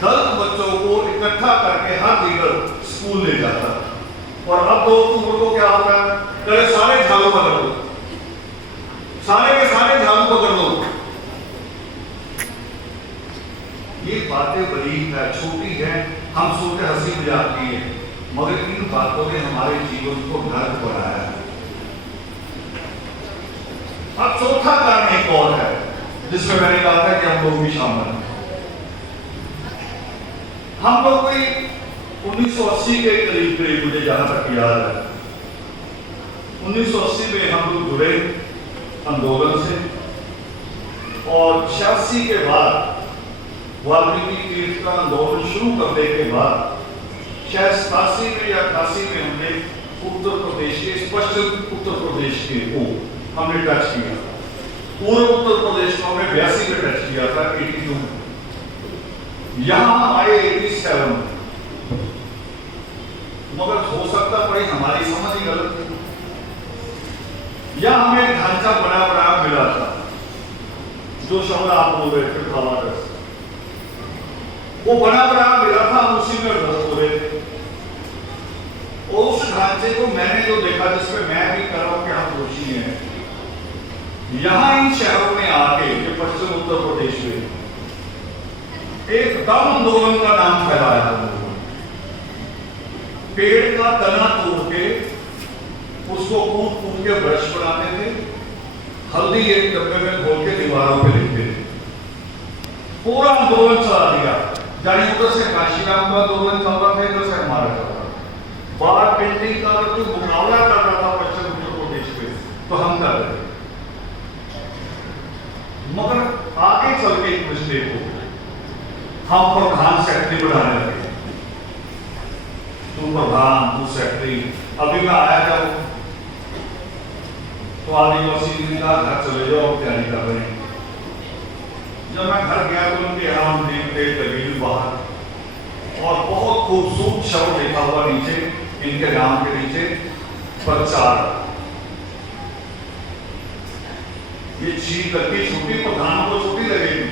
दलित बच्चों को इकट्ठा करके हर लीडर स्कूल ले जाता। और अब 2 अक्टूबर को क्या होता है? करे सारे झाड़ू पकड़ दो, सारे के सारे झाड़ू पकड़ दो। ये बातें बड़ी है, छोटी है, हम सोचते हंसी मजाक की है, मगर इन बातों ने हमारे जीवन को नर्क बनाया है। अब चौथा कारण एक और है जिसमें मैंने कहा था कि हम लोग भी शामिल हैं। हम लोग कोई 1980 के करीब मुझे जहां तक याद है, 1980 में हम लोग जुड़े आंदोलन से, और 86 के बाद वाल्मीकि तीर्थ का आंदोलन शुरू करने के बाद शायद 87 में या 88 में हमने उत्तर प्रदेश के, स्पष्ट उत्तर प्रदेश के को हमने टच किया। पूर्व उत्तर प्रदेश को हमने 82 में टच किया था, 82 में। यहां आए 87, मगर हो सकता पड़ी हमारी समझ ही गलत थी, या हमें ढांचा बड़ा बड़ा मिला था। जो शब्द आप बोल रहे थे खवाडस, वो बड़ा बड़ा मिला था, हम उसी में अडजस्ट हो रहे थे। और उस ढांचे को मैंने जो देखा, जिसमें मैं भी कर रहा हूं कि हम दोषी हैं, यहां इन शहरों में आके जो पश्चिम उत्तर प्रदेश में एक दम आंदोलन का नाम फैलाया था। पेड़ का तना तोड़ के उसको कूट कूट के ब्रश बनाते थे, हल्दी एक डब्बे में घोल के दीवारों पे लिखते थे। पूरा आंदोलन चला दिया। जानी उधर से काशीराम का आंदोलन चल रहा था, इधर से हमारा चल रहा था। बार पेंटिंग का जो मुकाबला कर रहा था पश्चिम उत्तर प्रदेश में, तो हम कर रहे थे। मगर आगे चल के एक मिस्टेक हो, हम प्रधान सेक्रेटरी बनाने लगे। तू प्रधान, तू सेक्रेटरी। अभी मैं आया जब तो आदिवासी ने कहा घर चले जाओ, तैयारी कर रहे हैं। जब मैं घर गया तो उनके यहाँ हम देखते लगी बाहर, और बहुत खूबसूरत शब्द लिखा हुआ नीचे, इनके नाम के नीचे, प्रचार। ये चीज लगी, छुट्टी प्रधानों को छुट्टी लगेगी।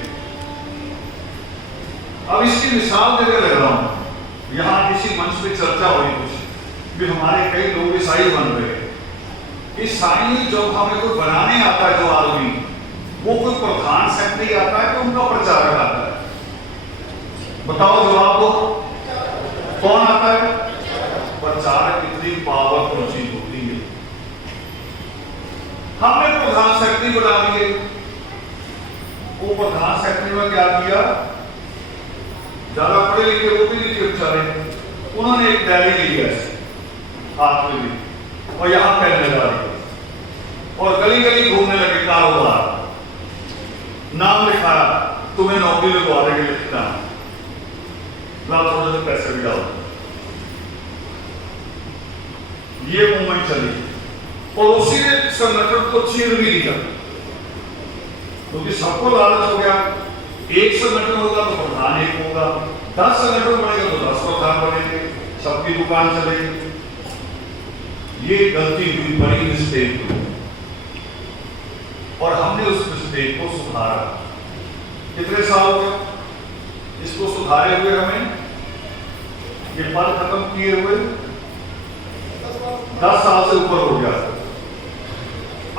अब इसकी मिसाल देने लग रहा हूं। यहां किसी मंच पे चर्चा हुई कुछ भी, हमारे कई लोग ईसाई बन रहे। ईसाई जब हमें कोई बनाने आता है, जो आदमी, वो कोई प्रधान सेक्रेटरी आता है कि उनका प्रचारक आता है? बताओ, जवाब दो। कौन आता है? प्रचारक। इतनी पावरफुल चीज होती है। हमने प्रधान सेक्रेटरी बना दिए। वो प्रधान सेक्रेटरी में क्या किया? ज्यादा पढ़े लिखे वो भी नहीं थे बेचारे, उन्होंने एक डायरी ली हाथ में ली और यहां पेन लगा दिया और गली गली घूमने लगे। कारोबार नाम लिखा, तुम्हें नौकरी लगवा देंगे, लिखना लाओ, थोड़े से पैसे भी डालो। ये मूवमेंट चली और उसी ने संगठन को चीर भी दिया, क्योंकि सबको लालच हो गया। एक संगठन होगा तो प्रधान एक होगा, 10 संगठन बनेगा तो 10 प्रधान बनेंगे, सबकी दुकान चलेगी। ये गलती हुई, बड़ी मिस्टेक हुई और हमने उस मिस्टेक को सुधारा। कितने साल हो गए इसको सुधारे हुए? हमें ये पद खत्म किए हुए 10 साल से ऊपर हो गया।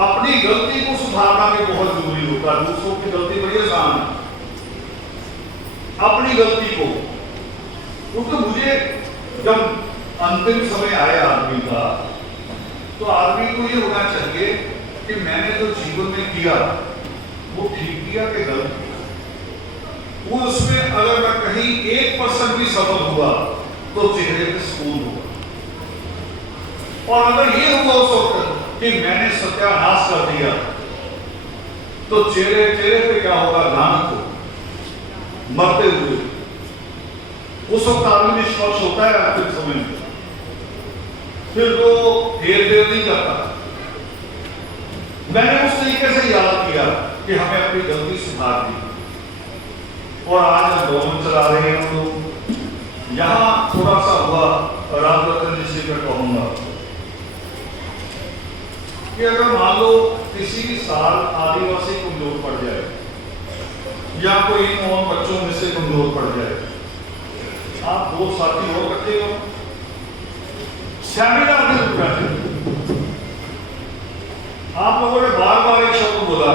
अपनी गलती को सुधारना भी बहुत जरूरी होता है। दूसरों की गलती बड़ी आसान है, अपनी गलती को। क्योंकि मुझे जब अंतिम समय आए आदमी का, तो आदमी को ये होना चाहिए कि मैंने जो जीवन में किया वो ठीक किया कि गलत किया। वो उसमें अगर मैं कहीं 1% भी सफल हुआ तो चेहरे पे सुकून होगा, और अगर ये हुआ उस वक्त कि मैंने सत्यानाश कर दिया तो चेहरे पे क्या होगा? लानत हो, मरते हुए। उस वक्त आदमी निष्पक्ष होता है अंतिम समय में, फिर वो हेर फेर नहीं करता। मैंने उस तरीके से याद किया कि हमें अपनी गलती सुधार दी और आज हम दोनों चला रहे हैं। हम लोग यहां थोड़ा सा हुआ, राम रतन जी से मैं कहूंगा कि अगर मान लो किसी साल आदिवासी कमजोर पड़ जाए या कोई और बच्चों में से कमजोर पड़ जाए, आप 2 साथी हो रखे हो, सेमिनार के रूप में आप लोगों ने बार बार एक शब्द बोला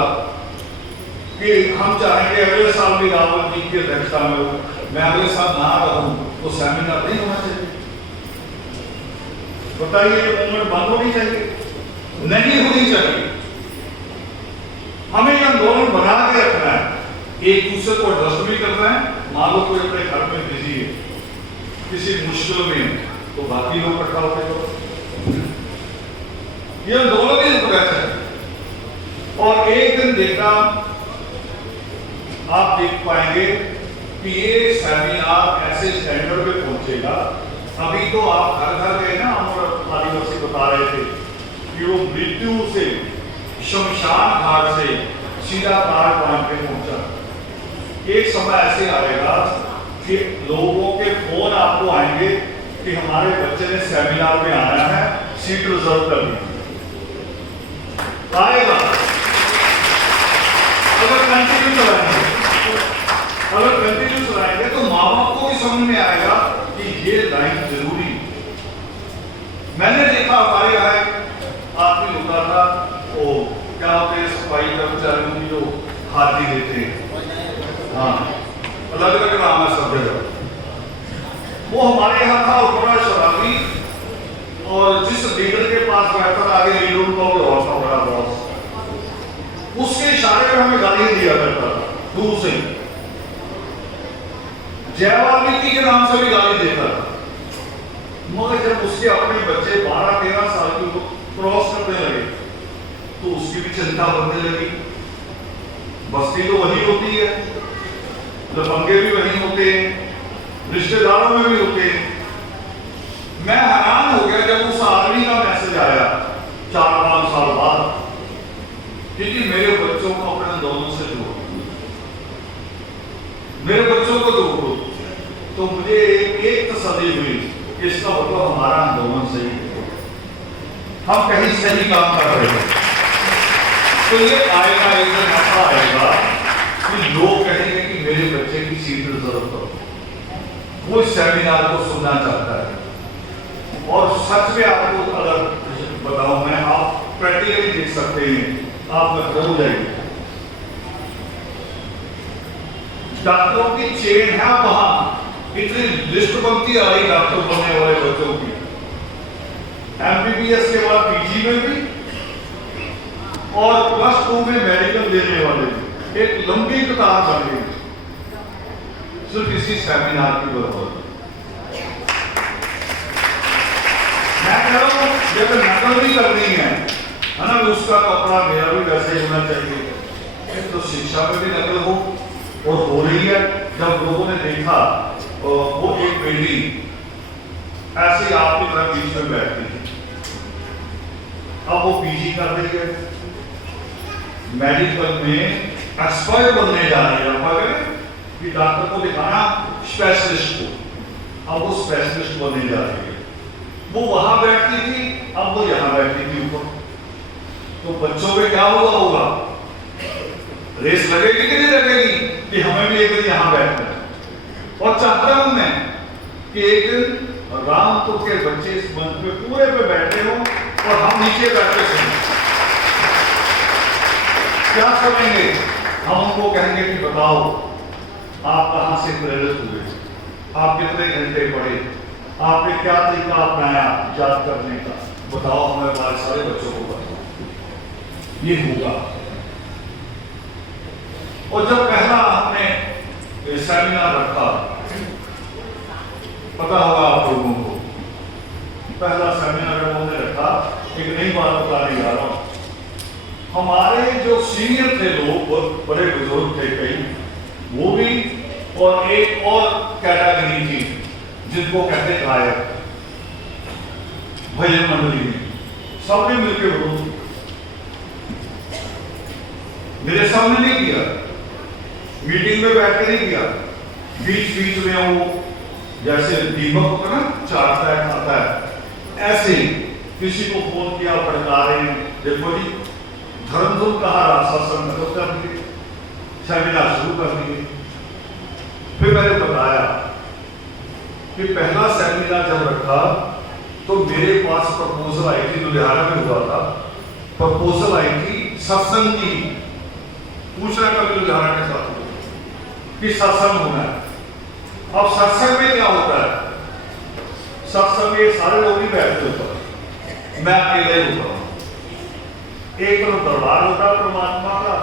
कि हम चाहेंगे अगले साल भी रावल जी की अध्यक्षता में हो, मैं अगले साल ना रहूं तो सेमिनार नहीं होना चाहिए। बताइए, ये मूवमेंट बंद होनी चाहिए? नहीं होनी चाहिए। हमें आंदोलन बना के रखना है, एक दूसरे को एडजस्ट भी करना है। मान लो कोई अपने घर में बिजी है, किसी मुश्किल में है, तो बाकी लोग इकट्ठा होते करो। ये आंदोलन ही होना चाहिए। और एक दिन देखना आप देख पाएंगे कि ये सेमिनार ऐसे स्टैंडर्ड पे पहुंचेगा। अभी तो आप घर घर गए ना, हम आदिवासी बता रहे थे कि वो मृत्यु से, शमशान घाट से सीधा कार बांध के पहुंचा। एक समय ऐसे आएगा कि लोगों के फोन आपको आएंगे कि हमारे बच्चे ने सेमिनार में आना है, सीट रिजर्व कर दी। आएगा अगर कंटिन्यू चलाएंगे तो माँ बाप को भी समझ में आएगा कि ये लाइन जरूरी। मैंने देखा हमारे यहाँ आदमी होता था, वो क्या होते हैं सफाई कर्मचारियों की जो हाथी देते हैं, हाँ अलग अलग नाम है सब जगह। वो हमारे यहाँ था और बड़ा शराबी, और जिस लीडर के पास बैठता था आगे लीडर का वो और था बड़ा बॉस, उसके इशारे में हमें गाली दिया करता था दूर से। जय वाल्मीकि के नाम से भी गाली देता था। मगर जब उसके अपने बच्चे 12-13 साल की क्रॉस करने लगे तो उसकी भी चिंता बढ़ने लगी। बस्ती तो वही होती है, लफंगे भी वही होते हैं, रिश्तेदारों में भी होते हैं। मैं हैरान हो गया जब उस आदमी का मैसेज आया 4-5 साल बाद, क्योंकि मेरे बच्चों को अपने आंदोलन से जोड़ो, मेरे बच्चों को जोड़ो। तो मुझे एक तसल्ली हुई कि इसका मतलब हमारा आंदोलन सही है, हम कहीं सही काम कर रहे हैं। तो ये आएगा, एक दिन ऐसा आएगा कि लोग कहेंगे कि मेरे बच्चे की सीट रिजर्व करो। वो इस सेमिनार को सुनना चाहता है। और सच में आपको अगर बताऊं मैं, आप प्रैक्टिकली देख सकते हैं, आप खत्म हो जाएंगे। डॉक्टरों की चेन है वहां, इतनी लिस्ट बनती आ रही डॉक्टर बनने वाले बच्चों की, एमबीबीएस के बाद पीजी में भी और +2 में मेडिकल देने वाले भी, एक लंबी कतार बन गई सिर्फ इसी सेमिनार की बदौलत। मैं कह रहा हूं जब नकल भी करनी है ना, उसका कपड़ा मेरा भी वैसे होना चाहिए। तो शिक्षा में भी नकल हो और हो रही है। जब लोगों ने देखा वो एक बेटी ऐसे आपकी तरह बीच में बैठती है, अब वो पीजी कर रही है, मेडिकल में एक्सपर्ट बनने जा रही है, कि डॉक्टर को दिखाना स्पेशलिस्ट को, अब वो स्पेशलिस्ट बनने जा रही है। वो वहां बैठती थी, अब वो यहां बैठती थी ऊपर। तो बच्चों में क्या हुआ होगा, रेस लगेगी कि नहीं लगेगी कि हमें भी एक दिन यहां बैठना है। और चाहता हूं मैं कि एक दिन रामपुर के बच्चे इस मंच पे पूरे पे बैठे हो और हम नीचे बैठे सुने। क्या करेंगे हम, उनको कहेंगे कि बताओ आप कहां से प्रेरित हुए, आप कितने घंटे पढ़े, आपने क्या तरीका अपनाया याद करने का, बताओ हमें, हमारे सारे बच्चों को बताओ। ये होगा। और जब पहला आपने सेमिनार रखा, पता होगा आप लोगों को, पहला सेमिनार उन्होंने रखा, एक नई बात बताने जा रहा हूं। हमारे जो सीनियर थे लोग, बड़े बुजुर्ग थे कई, वो भी, और एक और कैटेगरी थी जिनको कहते गायक, भजन मंडली में, सबने मिलकर बोलो, मेरे सामने नहीं किया, मीटिंग में बैठ के नहीं किया, बीच बीच में वो जैसे दीपक होता ना चाटता है, खाता है, ऐसे किसी को फोन किया, भड़का रहे हैं, देखो जी धर्म धुन कहा, सत्संग कर दिए, सेमिनार शुरू कर दिए। फिर मैंने बताया कि पहला सेमिनार जब रखा तो मेरे पास प्रपोजल आई थी, लुधियाना में हुआ था, प्रपोजल आई थी सत्संग की, पूछना कभी लुधियाना के साथ कि सत्संग होना है। अब सत्संग में क्या होता है, सत्संग में सारे लोग ही बैठते होता, मैं अकेले होता हूं, एक तरफ दरबार होता है परमात्मा का,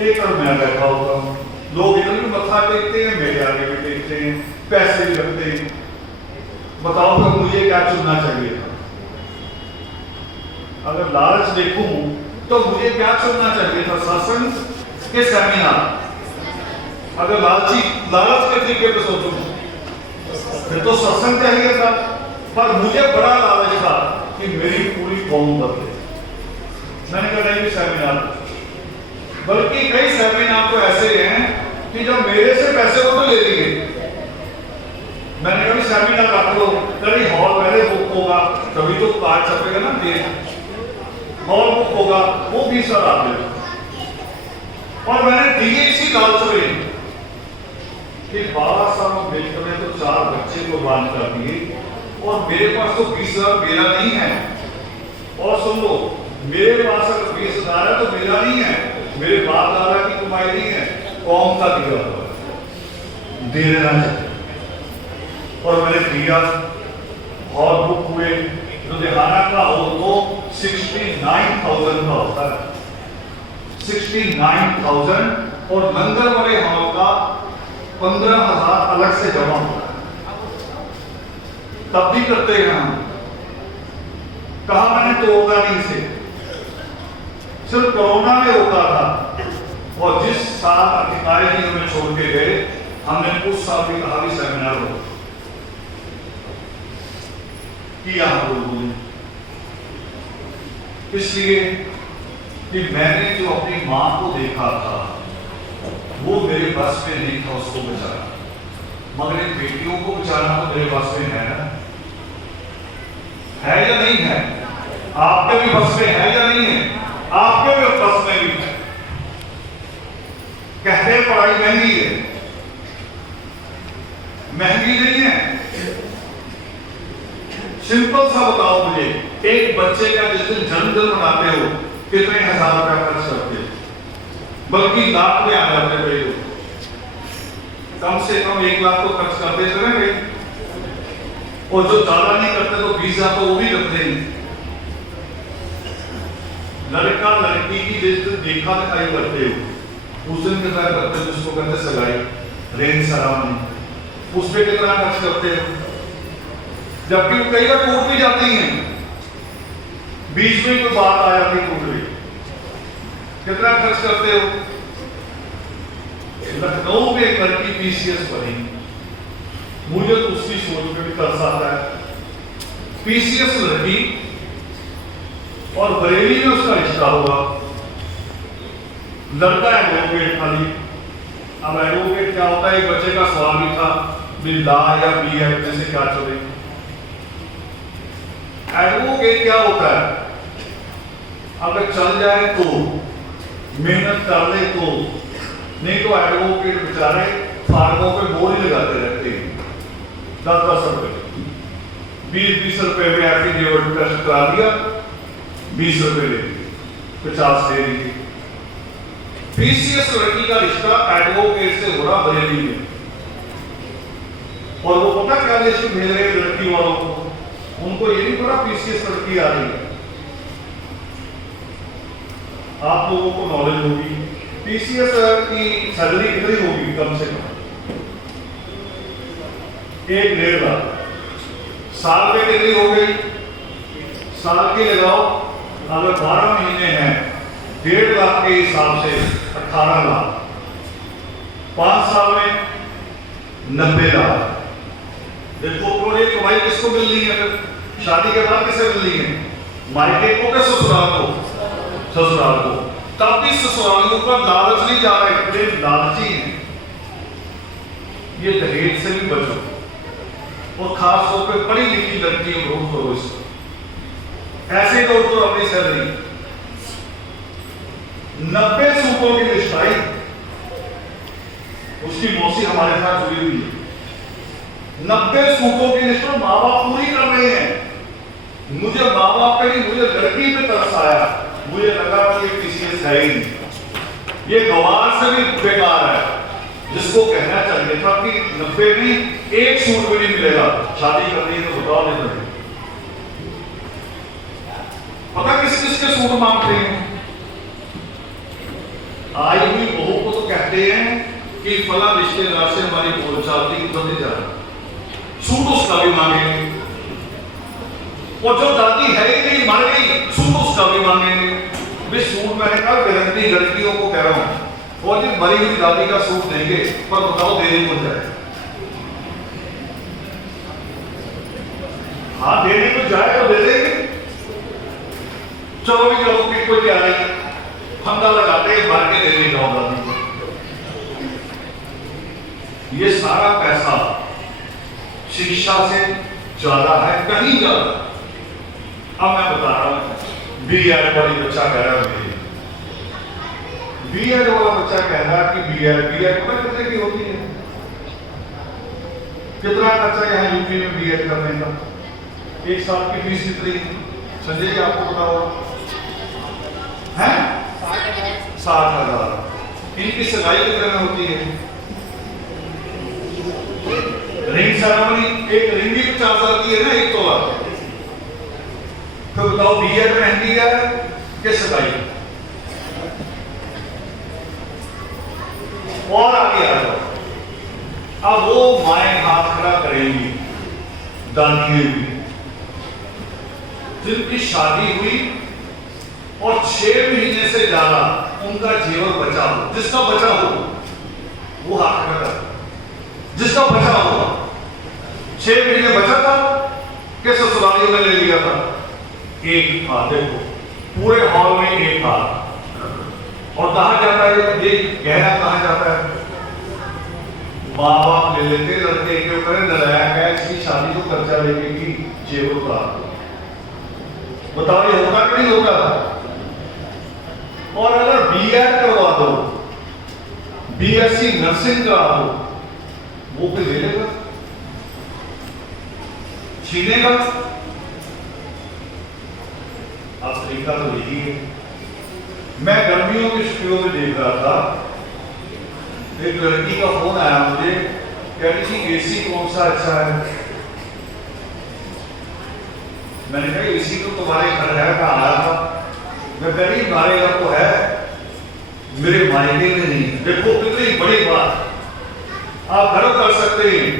एक तरफ मैं बैठा होता हूं। लोग इधर भी मत्था टेकते हैं, मेरे आगे भी टेकते हैं, पैसे भी रखते हैं। बताओ तो मुझे क्या चुनना चाहिए था, अगर लालच देखूं तो मुझे क्या चुनना चाहिए था, सत्संग के सेमिनार। अगर लालच के तरीके पे सोचूं फिर तो सत्संग चाहिए था, पर मुझे बड़ा लालच था कि मेरी पूरी कौम बदले। मैंने कहा नहीं सेमिनार, बल्कि कई सेमिनार तो ऐसे हैं कि जब मेरे से पैसे वो तो ले लिए। मैंने कहा सेमिनार रख लो, कभी हॉल पहले बुक होगा, कभी तो कार्ड छपेगा ना, डेट हॉल बुक होगा, वो 20,000 आते। और मैंने दिए इसी लालच में कि 12 साल मिलकर ने तो 4 बच्चे को दान कर दिए, और मेरे पास तो 20,000 मेरा नहीं है। और सुन लो, मेरे पास अगर 20,000 है तो मेरा नहीं है, मेरे बाप दादा की कमाई नहीं है, कौम का दिया हुआ दे देना चाहिए। और मैंने दिया, हॉल बुक हुए, लुधियाना का हो तो 69,000 का होता है, 69,000, और लंगर वाले हॉल का 15,000 अलग से जमा होता है। तब भी करते हैं हम, कहा मैंने तोड़ना नहीं से, सिर्फ कोरोना में रोका था। और जिस साल अधिकारी जी हमें छोड़ के गए, हमने उस साल भी कहा भी सेमिनार हो किया हम लोगों ने, इसलिए कि मैंने जो अपनी मां को देखा था वो मेरे बस में नहीं था उसको बचाना, मगर इन बेटियों को बचाना तो मेरे बस में है ना, है या नहीं है? आपके भी बस में है या नहीं है? आपके भी बस में भी है। कहते हैं पढ़ाई महंगी है, महंगी नहीं है। सिंपल सा बताओ मुझे, एक बच्चे का जिस दिन जन्मदिन मनाते हो कितने हजार रुपया खर्च करते हो? बल्कि लाख में आ जाते हैं लोग। कम से कम 1 लाख तो खर्च करते चलेंगे, और जो ज्यादा नहीं करते तो 20,000 तो वो भी करते हैं। लड़का लड़की की जिस दिन देखा दिखाई करते हो उस दिन कितना करते हो? जिसको कहते सगाई, रिंग सेरेमनी, उस पर कितना खर्च करते हो? जबकि वो कई बार टूट भी जाती हैं, बीच में कोई बात आ जाती टूट गई, कितना खर्च करते हो? लखनऊ में एक लड़की पीसीएस बनी, मुझे तो उसकी सोच में भी तरस आता है। पीसीएस लड़की और बरेली में उसका रिश्ता हुआ। लड़का एडवोकेट खाली। अब एडवोकेट क्या होता है? एक बच्चे का सवाल भी था, ला या बी है जैसे क्या चले। एडवोकेट क्या होता है? अगर चल जाए तो, मेहनत कर ले तो, नहीं तो एडवोकेट बेचारे फार्मों पे बोल ही लगाते रहते हैं। 10-10 रुपए, 20-20 रुपए में एफिडेविट टेस्ट करा दिया, 20 रुपए ले दिए, 50 दे दीजिए। पीसीएस लड़की का रिश्ता एडवोकेट से हो रहा बरेली में, और वो पता क्या लिस्ट भेज रहे हैं लड़की वालों को? उनको ये नहीं पता पीसीएस लड़की आ रही है। आप लोगों को नॉलेज होगी पीसीएस की सैलरी कितनी होगी? कम से कम 1-1.5 लाख। साल में कितनी हो गई? साल की लगाओ, अगर 12 महीने हैं 1.5 लाख के हिसाब से 18 लाख। 5 साल में 90 लाख। देखो तो ये कमाई किसको मिल रही है? फिर शादी के बाद किसे मिल रही है? मायके को क्या ससुराल को? ससुराल को। तब भी ससुरालियों का लालच नहीं जा रहा है, इतने लालची हैं। ये दहेज से भी बचो, और खास तौर पे पढ़ी लिखी लड़कियों को रोक करो इसको। ऐसे तो अपनी सैलरी 90 सूटों की लिस्ट आई, उसकी मौसी हमारे साथ जुड़ी हुई है। 90 सूटों की लिस्ट माँ बाप पूरी कर रहे हैं। मुझे माँ बाप पे नहीं, मुझे लड़की पे तरस आया। मुझे लगा कि ये पीसीएस है ही नहीं, ये गवार से भी बेकार है। जिसको कहना चाहिए था कि 90 नहीं, 1 सूट भी नहीं मिलेगा, शादी करनी है तो बताओ। नहीं तो पता किस किस के सूट मांगते हैं? आई हुई बहू को तो कहते हैं कि फला रिश्तेदार से हमारी बोलचाल की बदली जा रहा, सूट उसका भी मांगेंगे। और जो दादी है ही नहीं, मर गई, सूट उसका भी मांगेंगे। वे सूट मैंने कहा गारंटी लड़कियों को कह रहा हूं, और जो मरी हुई दादी का सूट देंगे, पर बताओ देने को जाए? हाँ देने को जाए तो दे देंगे। चलो भी चलो कि कोई क्या नहीं, फंदा लगाते मार के देने जाओ दादी को। ये सारा पैसा शिक्षा से ज्यादा है, कहीं ज्यादा। अब मैं बता रहा हूं, बीएड वाली बच्चा कह रहा है, बीएड वाला बच्चा कह रहा है कि बीएड पता कितने की होती है? कितना खर्चा यहाँ यूपी में बीएड करने का? 1 साल की फीस कितनी? संजय जी आपको पता होगा है? 60,000। इनकी सगाई कितने में होती है? रिंग सेरेमनी, एक रिंग भी 50,000 की है ना, 1 तोला। तो बताओ बीएड महंगी है कि सगाई? और आगे आ जाओ। अब वो माएं हाथ खड़ा करेंगी, दादियां भी, जिनकी शादी हुई और 6 महीने से ज्यादा उनका जीवन बचा हो, जिसका बचा हो वो हाथ खड़ा कर, जिसका बचा हुआ 6 महीने बचा था कि ससुरालियों ने ले लिया था? एक हाथ, देखो पूरे हॉल में एक हाथ। और कहा जाता है ये गहरा कहा जाता है? माँ बाप ले लेते लड़के के ऊपर, नारायण है इसकी शादी को खर्चा लेके की जेवर का। बताओ ये होगा कि नहीं होगा? और अगर बीएड करवा दो, बीएससी नर्सिंग करा दो, वो कोई ले लेगा? छीनेगा। आप तरीका तो देखिए। मैं गर्मियों की छुट्टियों में देख रहा था, एक लड़की का फोन आया मुझे, कह रही थी एसी कौन सा अच्छा है। मैंने कहा एसी तो तुम्हारे घर है, कहाँ आया था। मैं कह रही हमारे घर तो है, मेरे मायके में नहीं। देखो कितनी बड़ी बात, आप घर कर सकते हैं,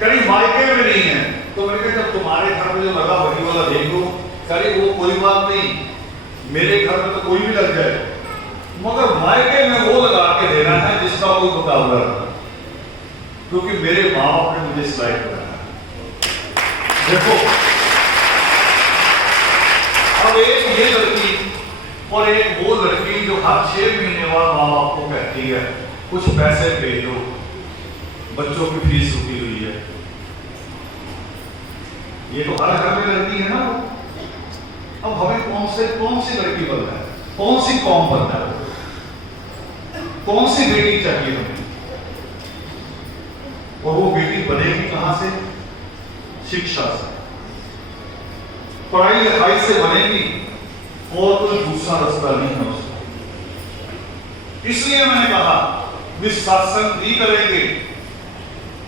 कहीं मायके में नहीं है। तो मैंने कहा जब तुम्हारे घर में जो लगा वही वाला देखो। कहीं वो कोई बात नहीं, मेरे घर में तो कोई भी लग जाए, मगर मायके में वो लगा के देना है जिसका कोई मुकाबला नहीं, क्योंकि मेरे माँ बाप ने मुझे सिलाई कराया। देखो अब एक ये लड़की और एक वो लड़की जो हर 6 महीने बाद माँ बाप को कहती है कुछ पैसे भेज दो, बच्चों की फीस रुकी हुई है। ये तो हर घर में लड़की है ना। अब हमें कौन सी लड़की बनना है, कौन सी कौम बनना है, कौन सी बेटी चाहिए हमें। और वो बेटी बनेगी कहां से? शिक्षा से, पढ़ाई लिखाई से बनेगी, और कोई दूसरा रास्ता नहीं है उसका। इसलिए मैंने कहा कि सत्संग भी करेंगे,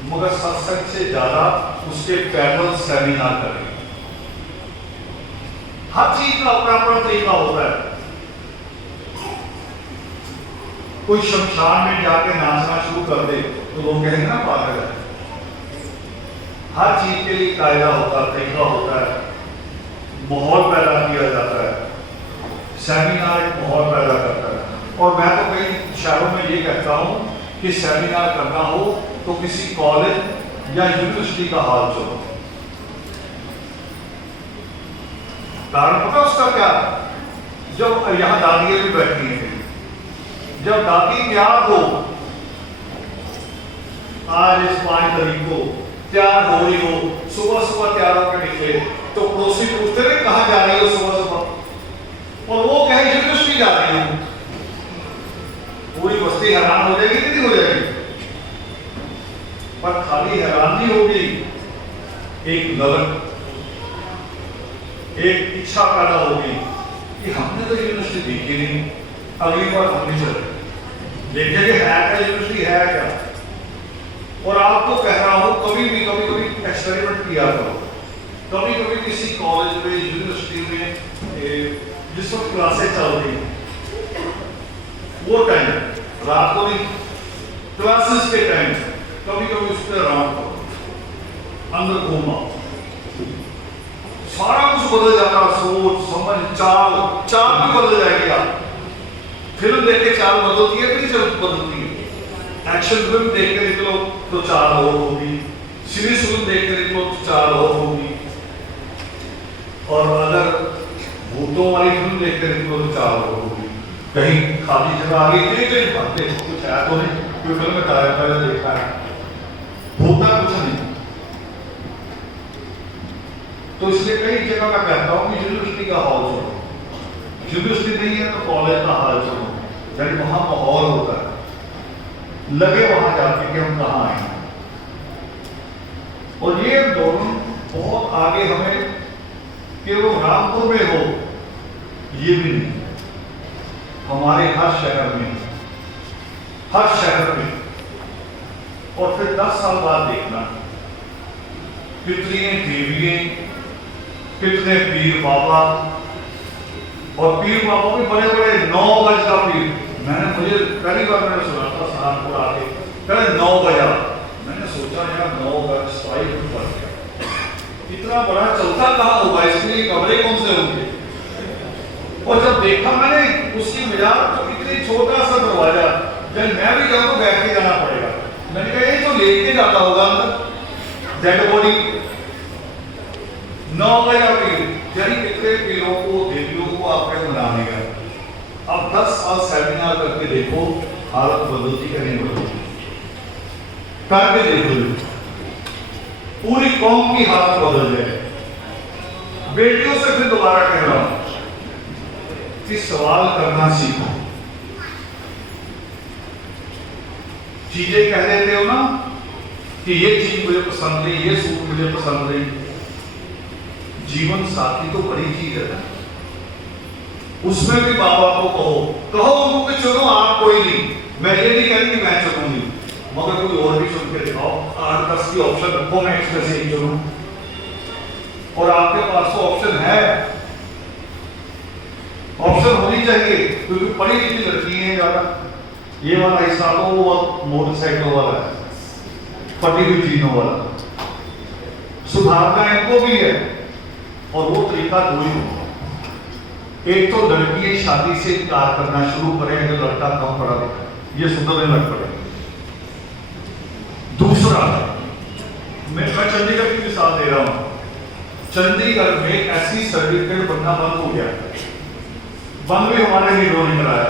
मगर सत्संग से ज्यादा उसके पैदल सेमिनार करेंगे। हर चीज का अपना अपना तरीका होता है। कोई शमशान में जाके नाचना शुरू कर दे तो लोग कहेंगे ना पागल है। हर चीज के लिए कायदा होता है, तरीका होता है, माहौल पैदा किया जाता है। सेमिनार एक माहौल पैदा करता है। और मैं तो कई शहरों में ये कहता हूं कि सेमिनार करना हो तो किसी कॉलेज या यूनिवर्सिटी का हाल चलो। कारण पता उसका क्या? जब यहां दादियां भी बैठी हैं, जब दादी तैयार हो, आज इस 5 तारीख को तैयार हो रही हो, सुबह सुबह तैयार होकर निकले तो पड़ोसी पूछते रहे कहां जा रही हो सुबह सुबह, और वो कहे यूनिवर्सिटी जा रही हूं। पूरी बस्ती हैरान हो जाएगी कि नहीं हो जाएगी? पर खाली हैरान नहीं होगी, एक लगन, एक इच्छा पैदा होगी कि हमने तो यूनिवर्सिटी देखी नहीं, अगली बार हम भी चले देखेंगे है क्या यूनिवर्सिटी है क्या। और आपको कह रहा हूं कभी कभी एक्सपेरिमेंट किया करो। कभी किसी कॉलेज में, यूनिवर्सिटी में जिस वक्त क्लासेस चल रही हैं वो टाइम रात को नहीं, क्लासेस के टाइम कभी उस पर राउंड करो, अंदर घूमो, सारा कुछ बदल जाता है। सोच समझ चाल भी बदल जाएगी। आप फिल्म देख के चाल बदलती है, फिर चल बदलती है। एक्शन फिल्म देख के निकलो तो चाल और होगी, सीरीज फिल्म देख के निकलो तो चाल और होगी, और अगर भूतों वाली फिल्म देख के निकलो तो चाल और होगी। कहीं खाली जगह आ गई, तेज बातें कुछ है तो नहीं, कोई फिल्म में पहले देखा है, होता कुछ नहीं। तो इसलिए कई जगह मैं कहता हूं कि यूनिवर्सिटी का हाल चलो, यूनिवर्सिटी नहीं है तो कॉलेज का हाल चलो, यानी वहां माहौल होता है, लगे वहां जाके कि हम कहां आए। और ये दोनों बहुत आगे हमें केवल रामपुर में हो ये भी नहीं, हमारे हर शहर में, और फिर 10 साल बाद देखना कितनी देवियां, कितने पीर बाबा, और पीर बाबा भी बड़े 9 गज का पीर। मुझे पहली बार मैंने सुना था सहारनपुर आके, पहले 9 बजा। मैंने सोचा यार 9 गज 27 फुट बढ़ गया, इतना बड़ा चलता कहाँ होगा, इसके लिए कमरे कौन से होंगे। और जब देखा मैंने उसकी मिजाज तो इतनी छोटा सा दरवाजा, जब मैं भी जाऊँ तो बैठ के जाना पड़ेगा। मैंने कहा ये तो लेके जाता होगा डेड बॉडी। 9 बजा पीर, यानी कितने पीरों को, देवियों को आपने बना देगा। अब 10 साल सेमिनार करके देखो हालत बदलती है नहीं बदलती, करके देखो पूरी कौम की हालत बदल जाए। बेटियों से फिर दोबारा कह रहा हूं कि सवाल करना सीखो। चीजें कह देते हो ना कि ये चीज मुझे पसंद नहीं, ये सूट मुझे पसंद नहीं। जीवन साथी तो बड़ी चीज है ना, उसमें भी माँ बाप को कहो उनको कि चलो आप कोई नहीं, मैं ये नहीं कह रही कि मैं चलूंगी, मगर कोई और भी चुन के दिखाओ, 8-10 की ऑप्शन रखो, मैं इसमें से ही चलूं। और आपके पास तो ऑप्शन है, ऑप्शन होनी चाहिए, क्योंकि पढ़ी लिखी लड़की है ज्यादा। ये वाला हिस्सा तो वो मोटरसाइकिल वाला है, फटी हुई चीजों वाला, सुधारना इनको भी है। और वो तरीका दो ही होगा, एक तो लड़की शादी से इनकार करना शुरू करे अगर लड़का कम पढ़ा लिखा, ये सुधरने लग पड़े। दूसरा, मैं चंडीगढ़ की मिसाल दे रहा हूं। चंडीगढ़ में ऐसी सर्टिफिकेट बनना बंद हो गया, बंद भी हमारे लीडरों ने कराया।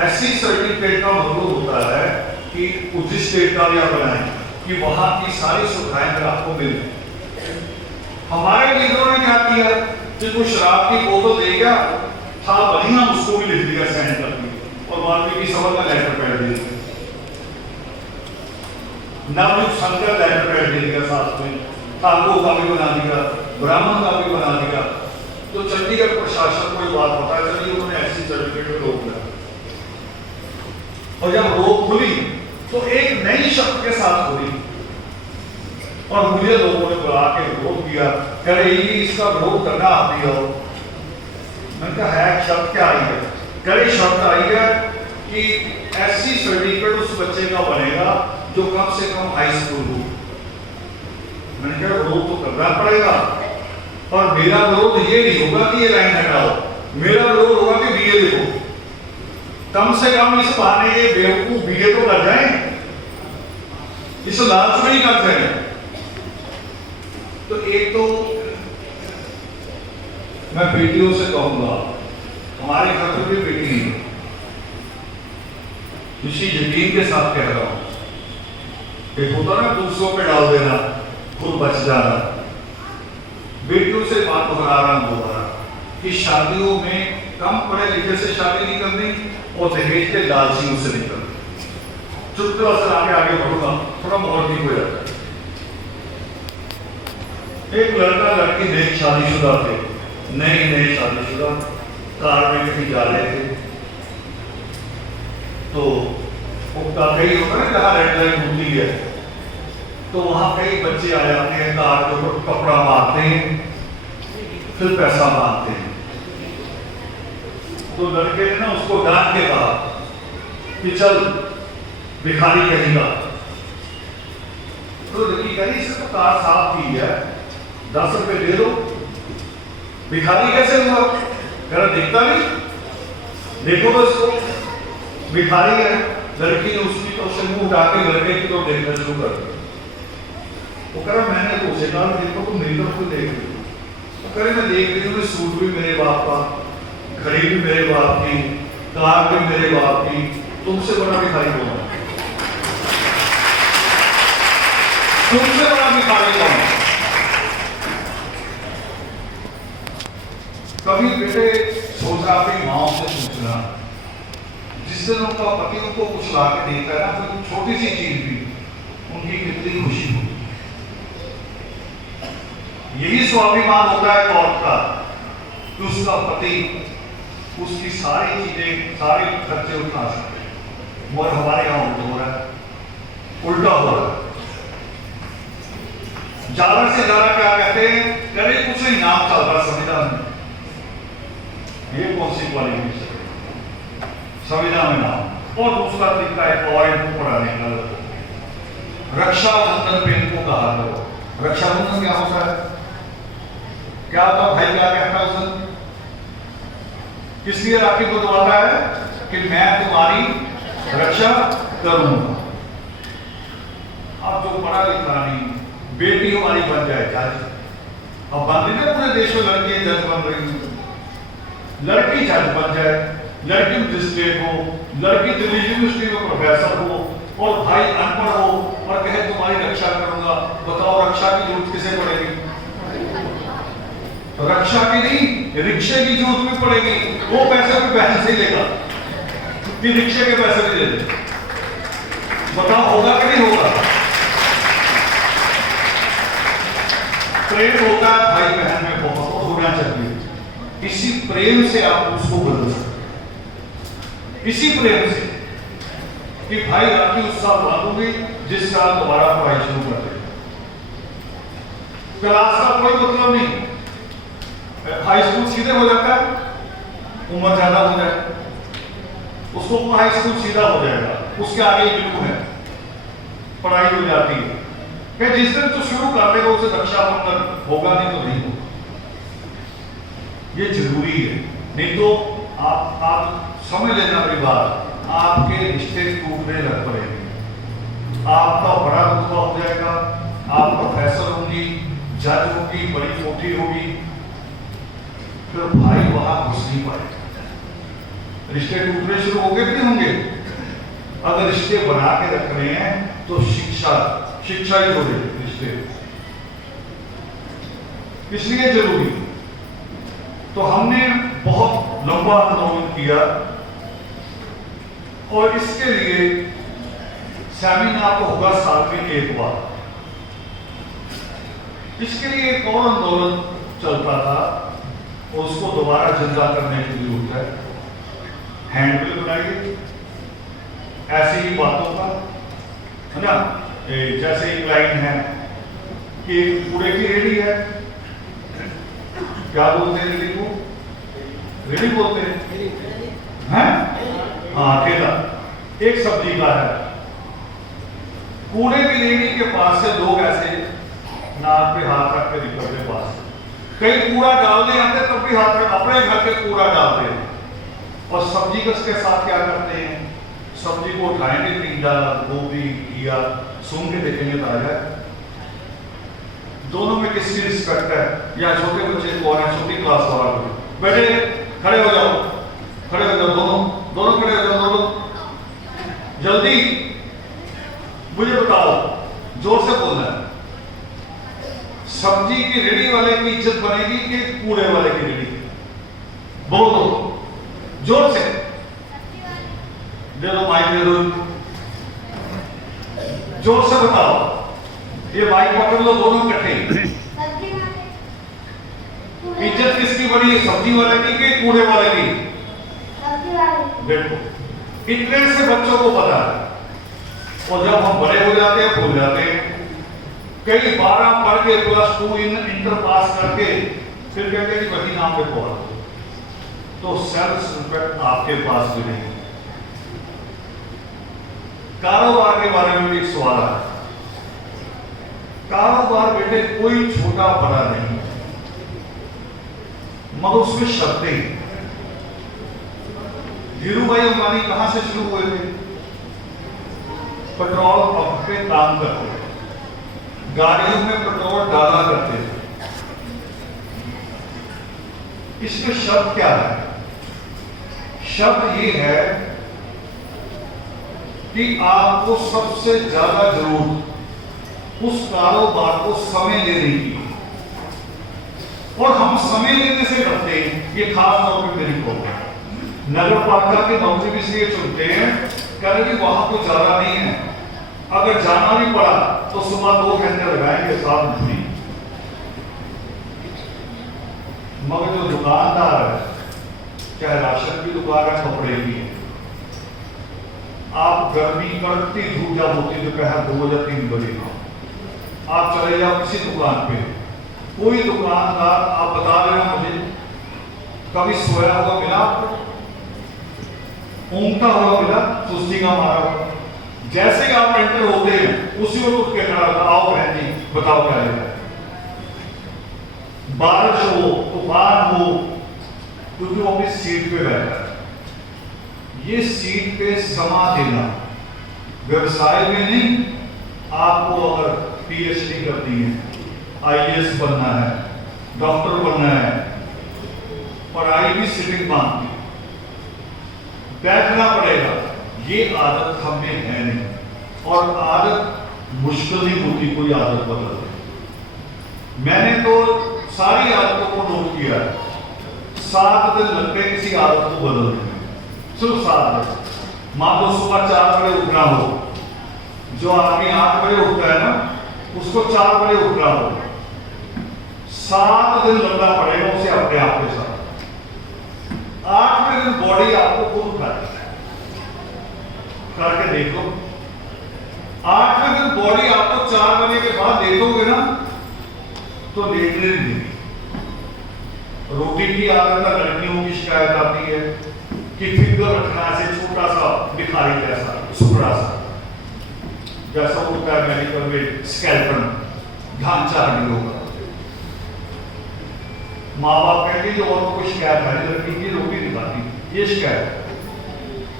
ऐसी सर्टिफिकेट का मतलब होता है कि उस स्टेट का या बनाए कि वहां की सारी सुविधाएं अगर आपको मिल जाए। हमारे लीडरों ने क्या किया कि कोई शराब की बोतल दे गया था बनी, हम उसको भी लिख दिया साइन कर दिया और वाल्मीकि सभा का लेटर पैड दे दिया, नवयुग संघ का लेटर पैड दे दिया, साथ में ठाकुर का भी बना दिया, ब्राह्मण का भी बना दिया। तो चंडीगढ़ प्रशासन को ये बात पता चली, उन्होंने ऐसी सर्टिफिकेट रोक दिया। और जब रोक खुली तो एक नई शब्द के साथ खुली और मुझे लोगों ने बुला के विरोध किया, कह रहे इसका विरोध करना आप भी हो। मैंने कहा है शब्द क्या आई है? कह रहे शब्द आई है कि ऐसी सर्टिफिकेट उस बच्चे का बनेगा जो कम से कम हाई स्कूल हो। मैंने कहा विरोध तो करना पड़ेगा, और मेरा विरोध ये नहीं होगा कि ये लाइन हटाओ, मेरा विरोध होगा कि बीए लिखो, कम से कम इस बहाने ये बेवकूफ बीए तो कर जाए, इस लालच में ही कर जाए। तो एक तो मैं बेटियों से कहूंगा, हमारे घर में भी बेटी है, इसी यकीन के साथ कह रहा हूं, एक होता ना दूसरों पे डाल देना खुद बच जाना। बेटियों से बात दोहरा रहा हूं दोबारा कि शादियों में कम पढ़े लिखे से शादी नहीं करनी और दहेज के लालचियों से नहीं करनी। चुपचाप से आगे बढ़ूंगा, थोड़ा माहौल ठीक हो जाता है। एक लड़का लड़की देख शादीशुदा थे, नए शादीशुदा, कार में कहीं जा रहे थे, तो उसका कई होता है जहाँ रेड लाइट होती है, तो वहां कई बच्चे आ जाते हैं, कार के ऊपर कपड़ा मारते हैं, फिर पैसा मांगते हैं। तो लड़के ने ना उसको डांट के कहा कि चल भिखारी कहेगा। तो लड़की कही इसने तो कार साफ की है, 10 रुपए दे दो। भिखारी कैसे हुआ? कह रहा दिखता नहीं, देखो तो इसको, भिखारी है। लड़की ने उसकी तो से मुंह उठा के लड़के की तो देखना शुरू कर दिया। वो कह रहा मैंने तो उसे कहा देखो तुम मेरी तरफ देख रही हो। वो कह रहे मैं देख रही हूँ, सूट भी मेरे बाप का, घड़ी भी मेरे बाप की, कार भी मेरे बाप की, तुमसे बड़ा भिखारी कौन है? तुमसे बड़ा भिखारी कौन है? कभी बेटे सोच रहा अपनी माओ से पूछना, जिस दिन उनका पति उनको कुछ ला के देता है ना, तो छोटी सी चीज भी उनकी कितनी खुशी होती है। यही स्वाभिमान होता है औरत का कि उसका पति उसकी सारी चीजें, सारे खर्चे उठा सकते हैं। और हमारे यहाँ उल्टा हो रहा है, उल्टा हो रहा है। ज्यादा से ज्यादा क्या कहते हैं, कभी कुछ नहीं नाम चल रहा संविधान में। ये कौन सी क्वालिफिकेशन है संविधान में नाम? और दूसरा तरीका है और इनको पढ़ाने का, रक्षाबंधन पे इनको कहा करो। रक्षाबंधन क्या होता है? क्या होता है भाई? क्या कहता है उस दिन? किस लिए राखी को दबाता है? कि मैं तुम्हारी रक्षा करूंगा। अब जो पढ़ा लिखा नहीं, बेटी हमारी बन जाए जज। अब बन रही ना पूरे देश में लड़की जज बन रही, लड़की जज बन जाए, लड़की मजिस्ट्रेट हो, लड़की दिल्ली यूनिवर्सिटी में प्रोफेसर हो, और भाई अनपढ़ हो और कहे तुम्हारी रक्षा करूंगा। बताओ रक्षा की जरूरत किसे पड़ेगी? रक्षा की नहीं, रिक्शे की जरूरत भी पड़ेगी। वो पैसे भी बहन से लेगा कि रिक्शे के पैसे भी दे दे। बताओ होगा कि नहीं होगा? प्रेम होता है भाई बहन में बहुत होना चाहिए। इसी प्रेम से आप उसको बदल सकते हैं, इसी प्रेम से कि भाई आपकी उस साल बांधूंगी जिस साल दोबारा पढ़ाई शुरू कर देगा। क्लास का कोई मतलब नहीं, हाई स्कूल सीधे हो जाता है, उम्र ज्यादा हो जाए उसको हाई स्कूल सीधा हो जाएगा, उसके आगे बिल्कुल है पढ़ाई हो जाती है। फिर जिस दिन तो शुरू कर देगा उसे रक्षाबंधन होगा, नहीं तो नहीं होगा। ये जरूरी है, नहीं तो आप समझ लेना मेरी बात, आपके रिश्ते टूटने लग पड़ेंगे, आपका बड़ा रुतबा हो जाएगा, आप प्रोफेसर होंगी, जज होगी, बड़ी कोठी होगी, फिर भाई वहां घुस नहीं पाएगा। रिश्ते टूटने शुरू होंगे भी होंगे। अगर रिश्ते बना के रखने हैं तो शिक्षा ही जोड़े रिश्ते, इसलिए जरूरी। तो हमने बहुत लंबा आंदोलन किया और इसके लिए सेमिनार तो होगा साल में एक बार। इसके लिए एक और आंदोलन चलता था, उसको दोबारा जिंदा करने की जरूरत है। हैंडबिल बनाइए ऐसी ही बातों का, है ना। जैसे एक लाइन है कि कूड़े की रेडी है, क्या बोलते हैं रेडी को? रेडी बोलते हैं, हाँ ठेला। एक सब्जी का है, कूड़े की रेडी के पास से लोग ऐसे नाक पे हाथ रख के निकलते पास, कई कूड़ा डालने आते तब भी हाथ में अपने घर के कूड़ा डालते हैं। और सब्जी के साथ क्या करते हैं, सब्जी को उठाएंगे, टिंडा, गोभी, घिया सूंघ के देखेंगे ताजा, दोनों में किसकी रिस्पेक्ट है? या छोटे बच्चे कौन है, छोटी क्लास वाला बेटे खड़े हो जाओ, खड़े हो जाओ, दोनों खड़े हो जाओ, दोनों जल्दी मुझे बताओ, जोर से बोलना है। सब्जी की रेडी वाले की इज्जत बनेगी कि कूड़े वाले की रेडी? बोलो जोर से, दे दो माइक, दे दो, जोर से बताओ। ये माइक पकड़ लो दोनों इकट्ठे। इज्जत किसकी बड़ी है, सब्जी वाले की कि कूड़े वाले की? देखो इतने से बच्चों को पता है, और जब हम बड़े हो जाते हैं भूल जाते हैं। कई 12 पढ़ के +2 इंटर पास करके फिर कहते हैं कि वही नाम पे पढ़ो, तो सेल्फ रिस्पेक्ट आपके पास भी नहीं। कारोबार के बारे में भी एक सवाल है। कारोबार बेटे कोई छोटा बड़ा नहीं, मगर उसमें शर्तें। धीरू भाई अंबानी कहां से शुरू हुए थे? पेट्रोल पंप पे काम करते थे, गाड़ियों में पेट्रोल डाला करते थे। इसमें शब्द क्या है? शब्द ये है कि आपको सबसे ज्यादा जरूरत उस कारोबार को समय लेने की, और हम समय लेने से डरते हैं। ये खास तौर पर मेरी प्रॉब्लम, नगर पालिका की नौकरी भी इसलिए चुनते हैं कि वहां तो ज्यादा नहीं है, अगर जाना भी पड़ा तो सुबह 2 घंटे लगाएंगे, 7 घंटे। मगर जो दुकानदार है, चाहे राशन की दुकान है, कपड़े की है, आप गर्मी कड़कती धूप जब होती दोपहर 2 या 3 बजे का, आप चले जाओ किसी दुकान पे, कोई दुकानदार आप बता देना मुझे कभी सोया हुआ मिला आपको, ऊँगता हुआ मिला, सुस्ती का मारा हुआ? जैसे ही आप एंटर होते हैं उसी वक्त उठ के खड़ा होता, आओ बहन जी बताओ क्या लेना है। बारिश हो, तूफान हो, क्योंकि वो अपनी सीट पे बैठा है। ये सीट पे समा देना व्यवसाय में नहीं। आपको अगर पीएचडी करनी है, आईएएस बनना है, डॉक्टर बनना है, पढ़ाई भी सिटिंग मांगती, बैठना पड़ेगा। ये आदत हमें है नहीं, और आदत मुश्किल नहीं होती कोई आदत बदलना। मैंने तो सारी आदतों को नोट किया है, 7 दिन लगते किसी आदत को बदलने में, सिर्फ 7 दिन। मान लो सुबह 4 बजे उठना हो, जो आदमी 8 बजे उठता है ना, उसको 4 बजे उठना हो, 7 दिन लड़ना पड़ेगा उसे अपने आप के साथ। 8वें दिन बॉडी आपको खुद उठाएगी, करके देख लो। 8वें दिन बॉडी आपको 4 बजे के बाद देखोगे ना तो लेटने नहीं देगी। रोटी की आदत है, लड़कियों की शिकायत आती है कि फिंगर रखना से छोटा सा भिखारी जैसा सुपड़ा सा जैसा होता है मेडिकल में स्कैल्पन ढांचा हड्डियों का। माँ बाप कहेंगे जो और कोई शिकायत है लड़की की रोटी नहीं खाती, ये शिकायत है।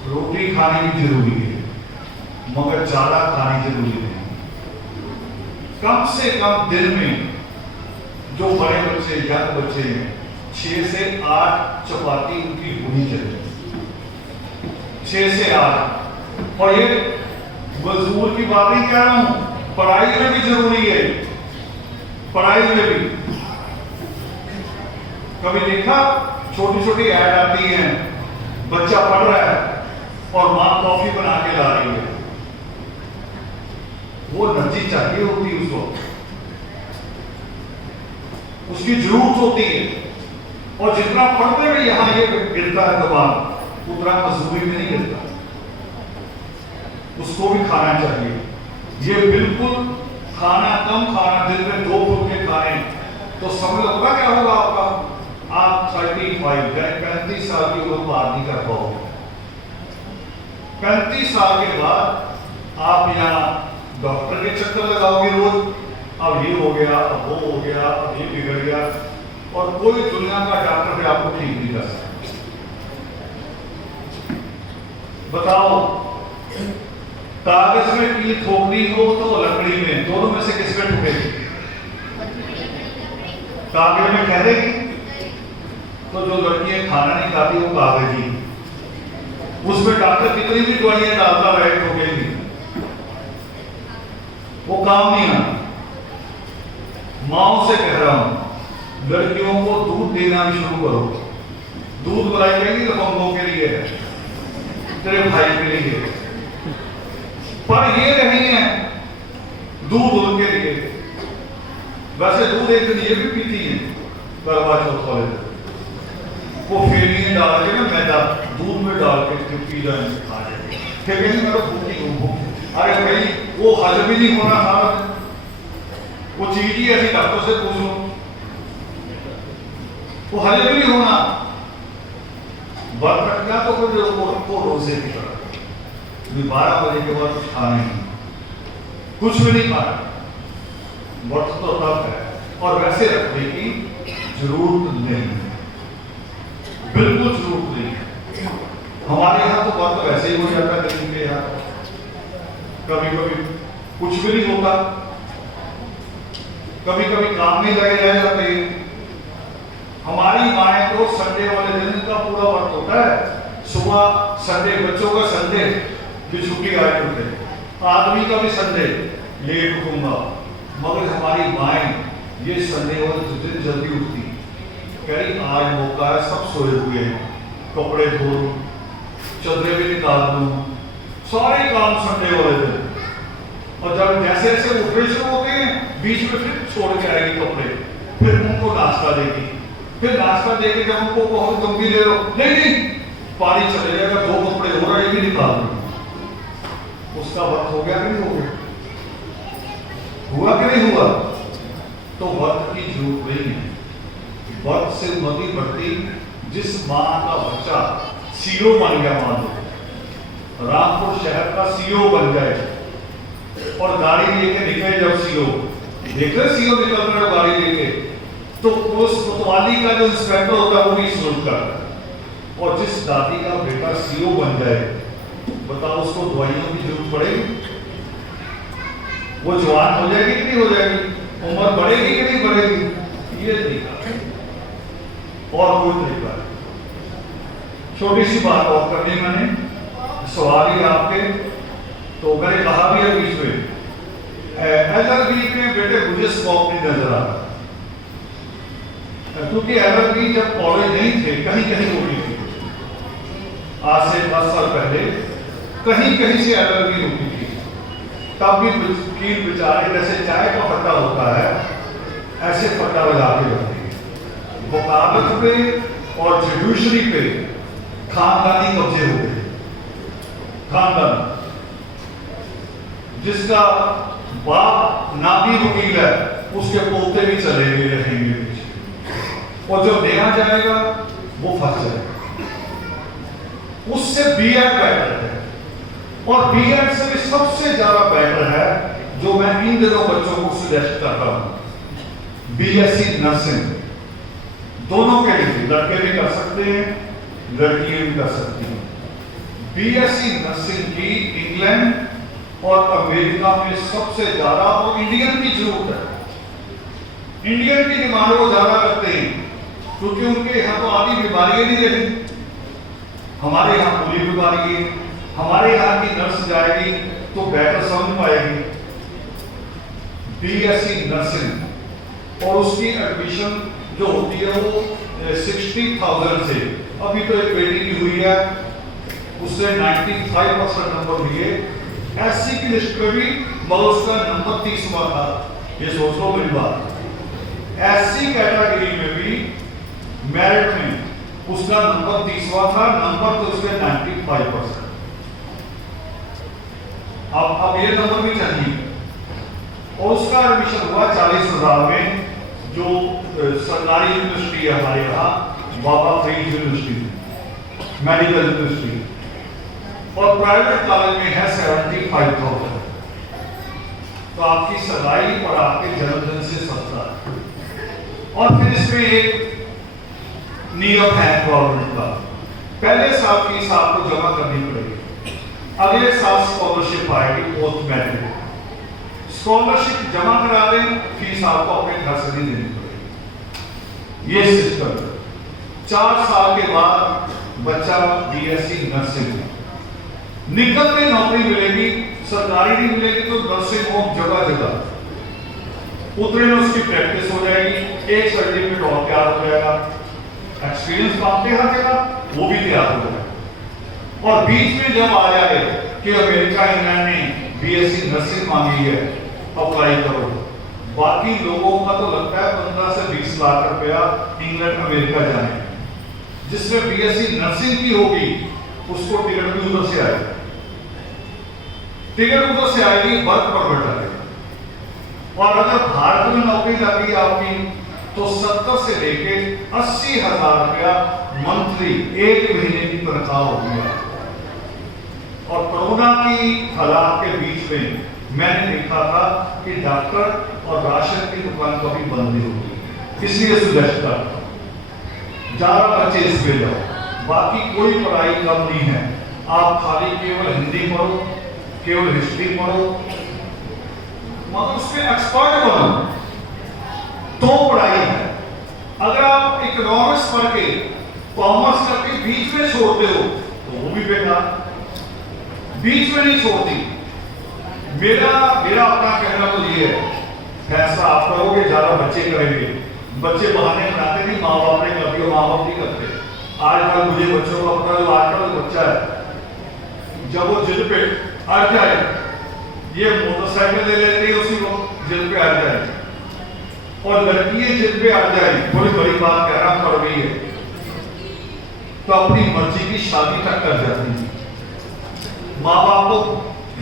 रोटी खाने की जरूरी है मगर ज्यादा खानी जरूरी नहीं। कम से कम दिन में जो बड़े बच्चे यंग बच्चे हैं 6 से 8 चपाती उनकी होनी चाहिए, 6 से 8। और ये मजदूर की बात नहीं कह रहा हूं, पढ़ाई में भी जरूरी है। पढ़ाई में भी कभी देखा छोटी छोटी ऐड आती है, बच्चा पढ़ रहा है और मां कॉफी बना के ला रही है, वो एनर्जी चाहिए होती उसको, उसकी जरूरत होती है। और जितना पढ़ते हुए यहां ये गिरता है दबाव उतना मजदूरी में नहीं गिरता। उसको भी खाना चाहिए। ये बिल्कुल खाना कम खाना, दिन में 2 फुल्के खाने तो समझ लगता क्या होगा आपका। आप 35 साल की उम्र पार नहीं कर पाओगे। 35 साल के बाद आप यहाँ डॉक्टर के चक्कर लगाओगे रोज, अब ये हो गया, अब वो हो गया, अब ये बिगड़ गया, और कोई दुनिया का डॉक्टर भी आपको ठीक नहीं कर सकता। बताओ कागज में कील ठोकनी हो तो लकड़ी में, दोनों में से किस में ठोकेगी? कागज में कह देगी। तो जो लड़कियां खाना नहीं खाती वो कागज ही, उसमें डॉक्टर कितनी भी दवाइयां डालता रहे ठोकेगी, वो काम नहीं आना। माओ से कह रहा हूं लड़कियों को दूध देना भी शुरू करो। दूध बुलाई कहेंगी लफंगों के लिए, तेरे भाई के लिए, पर ये नहीं है दूध उनके लिए। वैसे दूध एक दिन ये भी पीती है करवा चौथ वाले दिन, वो फेरियां डाल के ना मैदा दूध में डाल के पी जाए, खा जाए, फिर कहेंगे मैं तो भूखी हूं। अरे भाई वो हजम ही नहीं होना सारा, वो चीज ही ऐसी डॉक्टर से पूछो, वो हजम ही नहीं होना। वर्त रखना तो फिर उसको रोजे की तरह 12 बजे के बाद कुछ खाना नहीं, कुछ भी नहीं खाना। वर्त तो तब है, और वैसे रखने की जरूरत नहीं, बिल्कुल जरूरत नहीं है। हमारे यहाँ तो वर्त वैसे ही हो जाता है, दिन के यहाँ कभी कभी कुछ भी नहीं होता, कभी कभी काम में लगे रह जाते। हमारी माएँ तो संडे वाले दिन का पूरा वर्त होता है। सुबह संडे, बच्चों का संडे भी छुट्टी आए होते, आदमी का भी संडे लेट उठूंगा, मगर हमारी माएँ ये संडे वाले दिन जल्दी उठती, कह रही आज मौका है, सब सोए हुए हैं, कपड़े धो लूं, चदरे भी निकाल दूं, सारे काम संडे वाले दिन। और जब जैसे जैसे उठने शुरू होते हैं बीच में फिर छोड़ के आएगी कपड़े, फिर उनको नाश्ता देगी, फिर नाश्ता देके जब उनको बहुत गंभीर ले लो, नहीं पानी चले जाएगा, 2 कपड़े हो रहे भी निकाल दो। उसका वक्त हो गया कि नहीं हो गया? हुआ कि नहीं हुआ? तो वक्त की जरूरत नहीं है। वक्त से उन्नति बढ़ती। जिस माँ का बच्चा सीओ बन गया, मान लो रामपुर शहर का सीओ बन जाए और गाड़ी लेके निकले, जब सीओ देखे सीओ निकल रहे गाड़ी लेके, तो उस कोतवाली का जो इंस्पेक्टर होता है वो भी सलूट करता है। और जिस दादी का बेटा सीओ बन जाए, बताओ उसको दवाइयों की जरूरत पड़ेगी? वो जवान हो जाएगी कि नहीं हो जाएगी? उम्र बढ़ेगी कि नहीं बढ़ेगी? ये तरीका और कोई तरीका नहीं। छोटी सी बात और करनी मैंने, सवाल ही आपके, तो मैंने कहा भी है बीच में, एलएलबी के बेटे मुझे स्कोप नहीं नजर आ रहा, क्योंकि एलएलबी जब कॉलेज नहीं थे कहीं कहीं होती थी, आज से 10 साल पहले कहीं कहीं से एलएलबी होती थी। तब भी वकील बेचारे जैसे चाय का फट्टा होता है ऐसे फट्टा बजा के रखते हैं। वकालत पे और जुडिशरी पे खानदानी कब्जे हो गए। खानदान जिसका बाप नामी वकील है उसके पोते भी चले गए रहेंगे पीछे, और जो नया जाएगा वो फंस जाएगा। उससे बीएड बेटर है, और बीएड से भी सबसे ज्यादा बेटर है जो मैं इन दिनों बच्चों को सजेस्ट कर रहा हूं, बीएससी नर्सिंग। दोनों के लिए लड़के भी कर सकते हैं, लड़कियां भी कर सकती हैं। बीएससी नर्सिंग की इंग्लैंड और अमेरिका में सबसे ज्यादा, और इंडियन की जरूरत है। इंडियन की डिमांड वो ज्यादा करते हैं क्योंकि उनके यहाँ तो आदि बीमारियां नहीं रही। हमारे यहाँ पूरी बीमारी है, हमारे यहाँ की नर्स जाएगी तो बेटर समझ पाएगी। बीएससी नर्सिंग और उसकी एडमिशन जो होती है वो 60,000 से, अभी तो एक बेटी की हुई है उससे 95% नंबर लिए। एससी की लिस्ट में भी मगर उसका नंबर 30वां था। ये सोच लो मेरी बात। एससी कैटेगरी में भी मेरिट में उसका नंबर 30वां था, नंबर तो उसके 95%। अब ये नंबर भी चाहिए, और उसका एडमिशन हुआ 40,000 में, जो सरकारी यूनिवर्सिटी है हमारे यहाँ, बाबा फरीद यूनिवर्सिटी मेडिकल यूनिवर्सिटी, और प्राइवेट कॉलेज में है 75,000। तो आपकी सगाई और आपके जन्मदिन से सस्ता है। और फिर इसमें एक नियम है गवर्नमेंट का, पहले साल फीस आपको जमा करनी पड़ेगी, अगले साल स्कॉलरशिप आएगी पोस्ट मैट्रिक। स्कॉलरशिप जमा करा दें, फीस आपको अपने घर से नहीं देनी पड़ेगी। ये सिस्टम 4 साल के बाद बच्चा बीएससी नर्सिंग निकलते नौकरी मिलेगी, सरकारी नहीं मिलेगी तो नर्सिंग होम जगह जगह उतरे में उसकी प्रैक्टिस हो जाएगी, एक सर्टिफिकेट और तैयार हो जाएगा, एक्सपीरियंस मांगते हर जगह वो भी तैयार हो जाएगा। और बीच में जब आ जाए कि अमेरिका इंग्लैंड ने बीएससी नर्सिंग मांगी है, अप्लाई करो। बाकी लोगों का तो लगता है 15 से 20 लाख रुपया इंग्लैंड अमेरिका जाने, जिसमें बीएससी नर्सिंग की होगी उसको टिकट भी उधर से आएगी, टिकट उधर से आएगी, वर्क परमिट आएगा। और अगर भारत में नौकरी लगी आपकी तो 70 से लेके 80,000 रुपया मंथली 1 महीने की तनख्वाह होगी। और कोरोना की हालात के बीच में मैंने देखा था कि डॉक्टर और राशन की दुकान कभी बंद नहीं होगी, इसलिए सुजेस्ट करता हूं ज्यादा बच्चे इसमें जाओ। बाकी कोई पढ़ाई कम नहीं है, आप खाली केवल हिंदी पढ़ो, केवल हिस्ट्री पढ़ो, मगर उसमें एक्सपर्ट बनो तो पढ़ाई है। अगर आप इकोनॉमिक्स पढ़ के कॉमर्स करके बीच में छोड़ते हो तो वो भी बेकार, बीच में नहीं छोड़ती। मेरा अपना कहना तो ये है, फैसला आप करोगे, ज्यादा बच्चे करेंगे। बच्चे बहाने बनाते नहीं, माँ बाप ने कर दिया, माँ बाप नहीं करते। आजकल मुझे बच्चों का पता, जो आजकल बच्चा है जब वो जिद पे अड़ जाए, ये मोटरसाइकिल ले लेते हैं उसी को जिद पे अड़ जाए, और लड़की जिद पे अड़ जाए, थोड़ी बड़ी बात कह रहा पड़ गई है तो अपनी मर्जी की शादी तक कर जाती है, माँ बाप को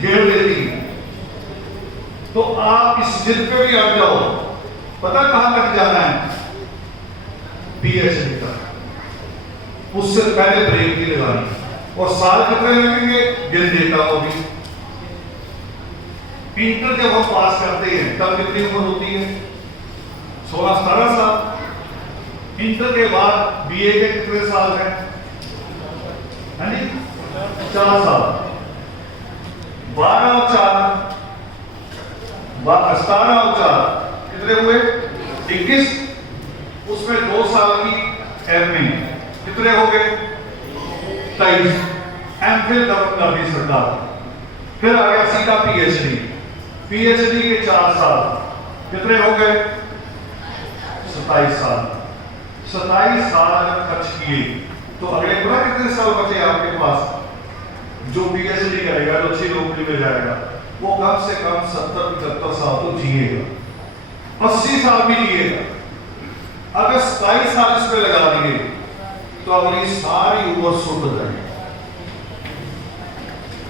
घेर देती है। तो आप इस जिद पे भी अड़ जाओ, पता कहां तक जाना है, पीएचडी तक। उससे पहले ब्रेक भी लगानी, और साल कितने लगेंगे गिन देता हूं। भी इंटर जब हम पास करते हैं तब कितनी उम्र होती है, 16-17 साल। इंटर के बाद बीए के कितने साल है, 4 साल। 12 और 4 17 और 4 कितने हुए, 21। उसमें 2 साल की एमए कितने हो गए, 23। एमफिल करनी सरकार, फिर आ गया सीधा पीएचडी। पीएचडी के 4 साल कितने हो गए, 27 साल। 27 साल अगर खर्च किए तो अगले पूरा कितने साल बचे आपके पास, जो पीएचडी करेगा, जो अच्छी नौकरी में जाएगा। वो कम से कम 70-75 साल तो जिएगा, 80 साल भी जिएगा। अगर 27 साल इस पे लगा दिए तो अगली सारी उम्र सुट जाएगी।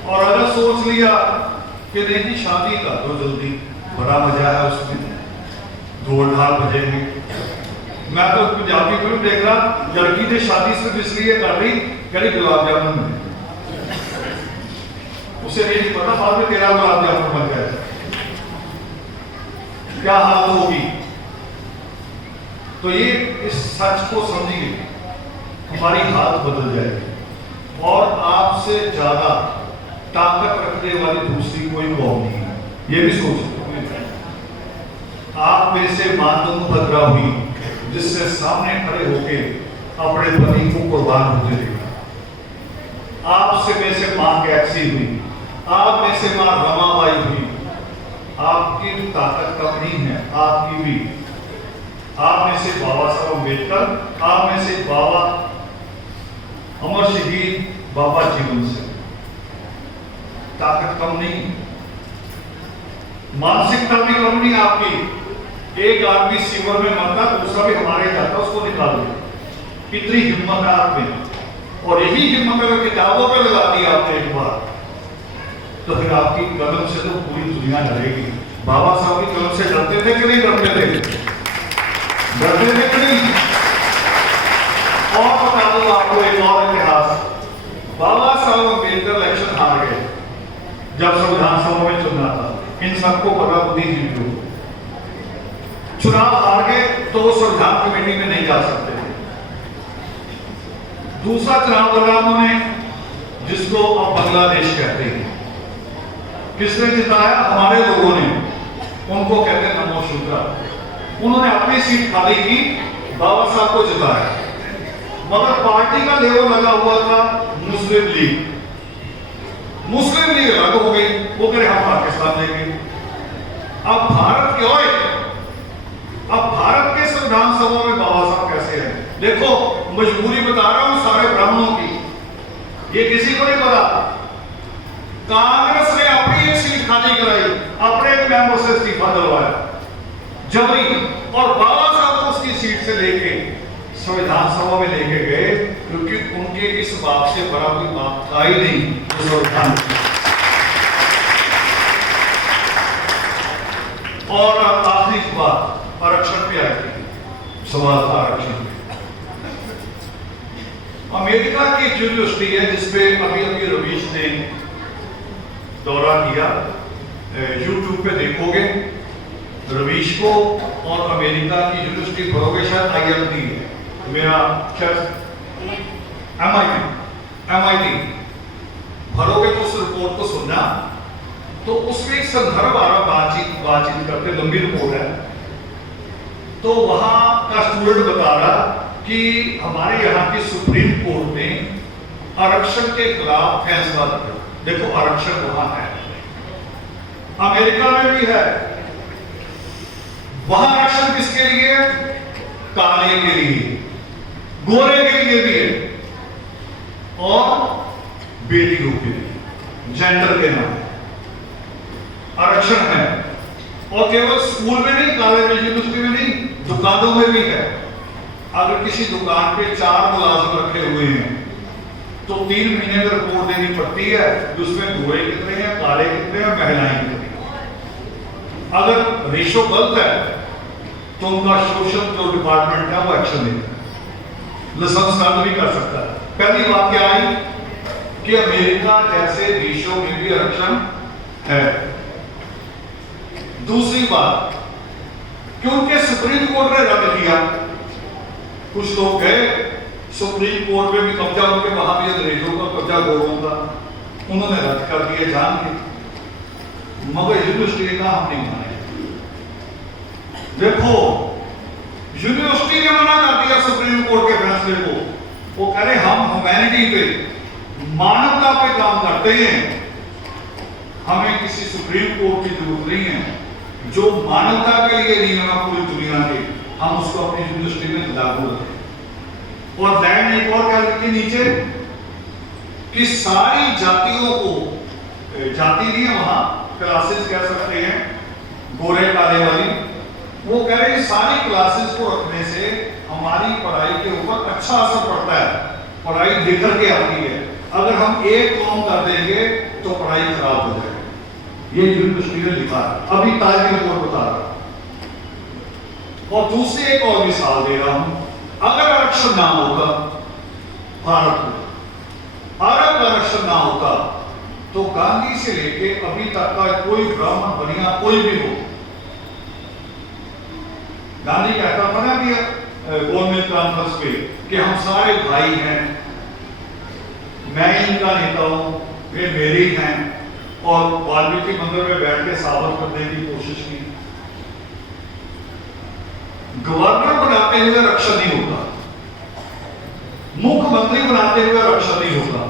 और अगर सोच लिया कि नहीं शादी का तो जल्दी, बड़ा मजा है उसमें, ढोल ढाल बजेंगे। मैं तो पंजाबी फिल्म देख रहा, लड़की ने शादी सिर्फ इसलिए कर ली कहीं गुलाब जामुन में, उसे नहीं पता बाद में तेरा गुलाब जामुन बन जाए, क्या हालत होगी। तो ये इस सच को समझिए, हमारी हालत बदल जाएगी। और आपसे ज्यादा ताकत रखने वाली दूसरी कोई कौम नहीं है, ये भी सोच। आप में से मां तुंगभद्रा हुई जिससे सामने खड़े होके अपने पति को कुर्बान होते देखा। आपसे में से मां कैसी हुई, आप में से मां रमाबाई हुई। आपकी ताकत कम नहीं है, आपकी भी। आप में से बाबा साहब अम्बेडकर, आप में से बाबा अमर शहीद बाबा जीवन से, ताकत कम नहीं, मानसिकता भी कम नहीं आपकी। एक आदमी सीवर में मरता, दूसरा भी हमारे जाता, उसको निकाल दिया। इतनी हिम्मत है आप में। और यही हिम्मत अगर किताबों पे लगाती है आपने एक बार, तो फिर आपकी कलम से तो पूरी दुनिया डरेगी। बाबा साहब की कलम से डरते थे कि नहीं डरते थे? डरते थे कि नहीं? और बता दो आपको एक और इतिहास। बाबा साहब अम्बेडकर इलेक्शन हार गए जब संविधान सभा में चुना था। इन सबको पता, बुद्धिजीवी लोग चुनाव हार गए तो वो संविधान कमेटी में नहीं जा सकते थे। दूसरा चुनाव लड़ा उन्होंने, जिसको अब बांग्लादेश कहते हैं। किसने जिताया? हमारे लोगों ने। उनको कहते हैं नमो शूद्रा। उन्होंने अपनी सीट खाली की, बाबा साहब को जिताया। मगर पार्टी का लेवल लगा हुआ था मुस्लिम लीग। मुस्लिम लीग अलग हो गई, वो कह रहे हम पाकिस्तान लेंगे। अब भारत के ओए, अब भारत के संविधान सभा में बाबा साहब कैसे हैं? देखो, मजबूरी बता रहा हूं सारे ब्राह्मणों की, ये किसी को नहीं पता। कांग्रेस ने अपनी एक सीट खाली कराई, अपने एक मेंबर से इस्तीफा दिलवाया जबरी, और बाबा साहब को उसकी सीट से लेके संविधान सभा में लेके गए, क्योंकि उनके इस बात से बड़ा कोई बात था ही नहीं। और आखिरी बात आरक्षण पे आई थी, सवाल था आरक्षण पे। अमेरिका की यूनिवर्सिटी है जिसपे अभी अभी रवीश ने दौरा किया, यूट्यूब पे देखोगे रवीश को। और अमेरिका की यूनिवर्सिटी भरोगे शायद IMT है, मेरा MIT भरोगे तो उस रिपोर्ट को सुनना। तो उसमें एक संदर्भ आ रहा, बातचीत करते, लंबी रिपोर्ट है। तो वहां का स्टूडेंट बता रहा कि हमारे यहाँ की सुप्रीम कोर्ट ने आरक्षण के खिलाफ फैसला दिया। देखो, आरक्षण वहां है, अमेरिका में भी है। वहां आरक्षण किसके लिए? काले के लिए, गोरे के लिए भी है, और बेटियों के लिए, जेंडर के नाम आरक्षण है। और केवल स्कूल में नहीं, कॉलेज में, यूनिवर्सिटी में नहीं, दुकानों में भी है। अगर किसी दुकान पे 4 मुलाजिम रखे हुए हैं तो 3 महीने में रिपोर्ट देनी पड़ती है कि उसमें गोरे कितने हैं, काले कितने हैं, महिलाएं कितनी। अगर रेशो गलत है तो उनका सोशल जो डिपार्टमेंट है वो एक्शन लेता है, लाइसेंस रद्द भी कर सकता है। पहली बात क्या आई कि अमेरिका जैसे देशों में भी आरक्षण है। दूसरी बात, क्योंकि सुप्रीम कोर्ट ने रद्द किया, कुछ लोग गए सुप्रीम कोर्ट में भी कब्जा, उनके वहां भी अंग्रेजों का कब्जा गोरों का, उन्होंने रद्द कर दिए जान के। मगर यूनिवर्सिटी का हम नहीं माने। देखो, यूनिवर्सिटी ने मना कर दिया सुप्रीम कोर्ट के फैसले को। वो कह रहे हम ह्यूमैनिटी पे, मानवता पे काम करते हैं, हमें किसी सुप्रीम कोर्ट की जरूरत नहीं है। जो मानवता के लिए नियम है पूरी दुनिया के, हम उसको अपनी यूनिवर्सिटी में लागू रखें। और लैंड एक और क्या लिखी नीचे कि सारी जातियों को, जाति नहीं है वहां, क्लासेस कह सकते हैं, गोरे काले वाली, वो कह रहे हैं सारी क्लासेस को रखने से हमारी पढ़ाई के ऊपर अच्छा असर पड़ता है, पढ़ाई बिखर के आती है। अगर हम एक काम कर देंगे तो पढ़ाई खराब हो जाएगी। ये यूनिवर्सिटी ने लिखा है, अभी ताज की रिपोर्ट बता रहा हूं। और दूसरी एक और मिसाल दे रहा हूं, अगर आरक्षण ना होता भारत में, अगर आरक्षण ना होता तो गांधी से लेके अभी तक का कोई ब्राह्मण बनिया कोई भी हो, गांधी कहता था ना कि गवर्नमेंट कॉन्फ्रेंस पे कि हम सारे भाई हैं, मैं इनका नेता हूं, वे मेरे ही हैं, और वाल्मीकि मंदिर में बैठ के साबित करने की कोशिश की। गवर्नर बनाते हुए रक्षा नहीं होता, मुख्यमंत्री बनाते हुए रक्षा नहीं होता।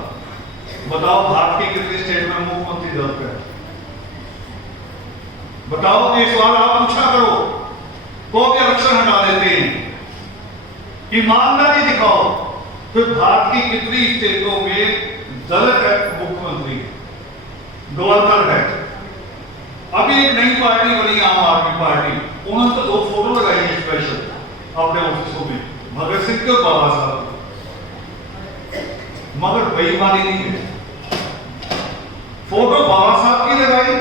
बताओ भारत की कितनी स्टेट में मुख्यमंत्री दल है? बताओ, एक सवाल आप पूछा करो, को भी आरक्षण हटा देते हैं। ईमानदारी दिखाओ, फिर भारत की कितनी स्टेटों में दलित है मुख्यमंत्री, गवर्नर है। अभी एक नई पार्टी बनी, आम आदमी पार्टी, उन्होंने तो 2 फोटो लगाई है स्पेशल अपने ऑफिसों में, भगत सिंह के और बाबा साहब, मगर बेईमानी नहीं है। फोटो बाबा साहब की लगाई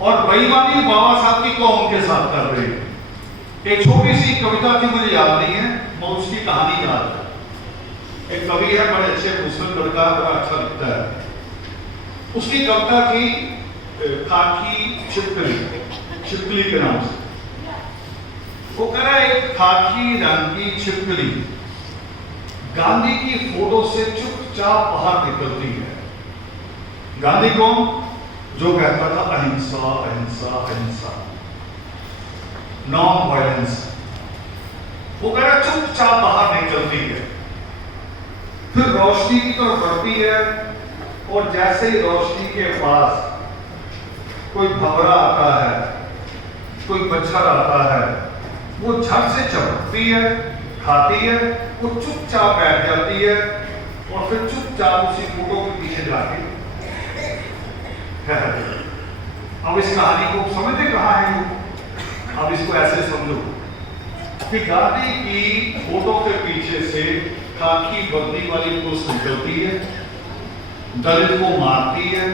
और बेईमानी बाबा साहब की कौम के साथ कर रही है। एक छोटी सी कविता थी, मुझे याद नहीं है, मैं उसकी कहानी याद है। एक कवि है, बड़े अच्छे मुस्लिम लड़का, बड़ा अच्छा लिखता है। उसकी कविता थी खाकी छिपकली के नाम से। वो कह रहा है, एक खाकी रंग की छिपकली गांधी की फोटो से चुपचाप बाहर निकलती है। गांधी कौन? जो कहता था अहिंसा अहिंसा अहिंसा, नॉन वायलेंस। वो कह रहा चुपचाप बाहर निकलती है, फिर रोशनी की तरफ बढ़ती है, और जैसे ही रोशनी के पास कोई भंवरा आता है, कोई मच्छर आता है, वो झट से चढ़ती है, खाती है, वो चुपचाप बैठ जाती है, और फिर चुपचाप उसी फोटो के पीछे जाके अब इस कहानी को समझते कहां है? अब इसको ऐसे समझो कि गांधी की फोटो के पीछे से खाकी वर्दी वाली पुलिस निकलती है, दलित को मारती है,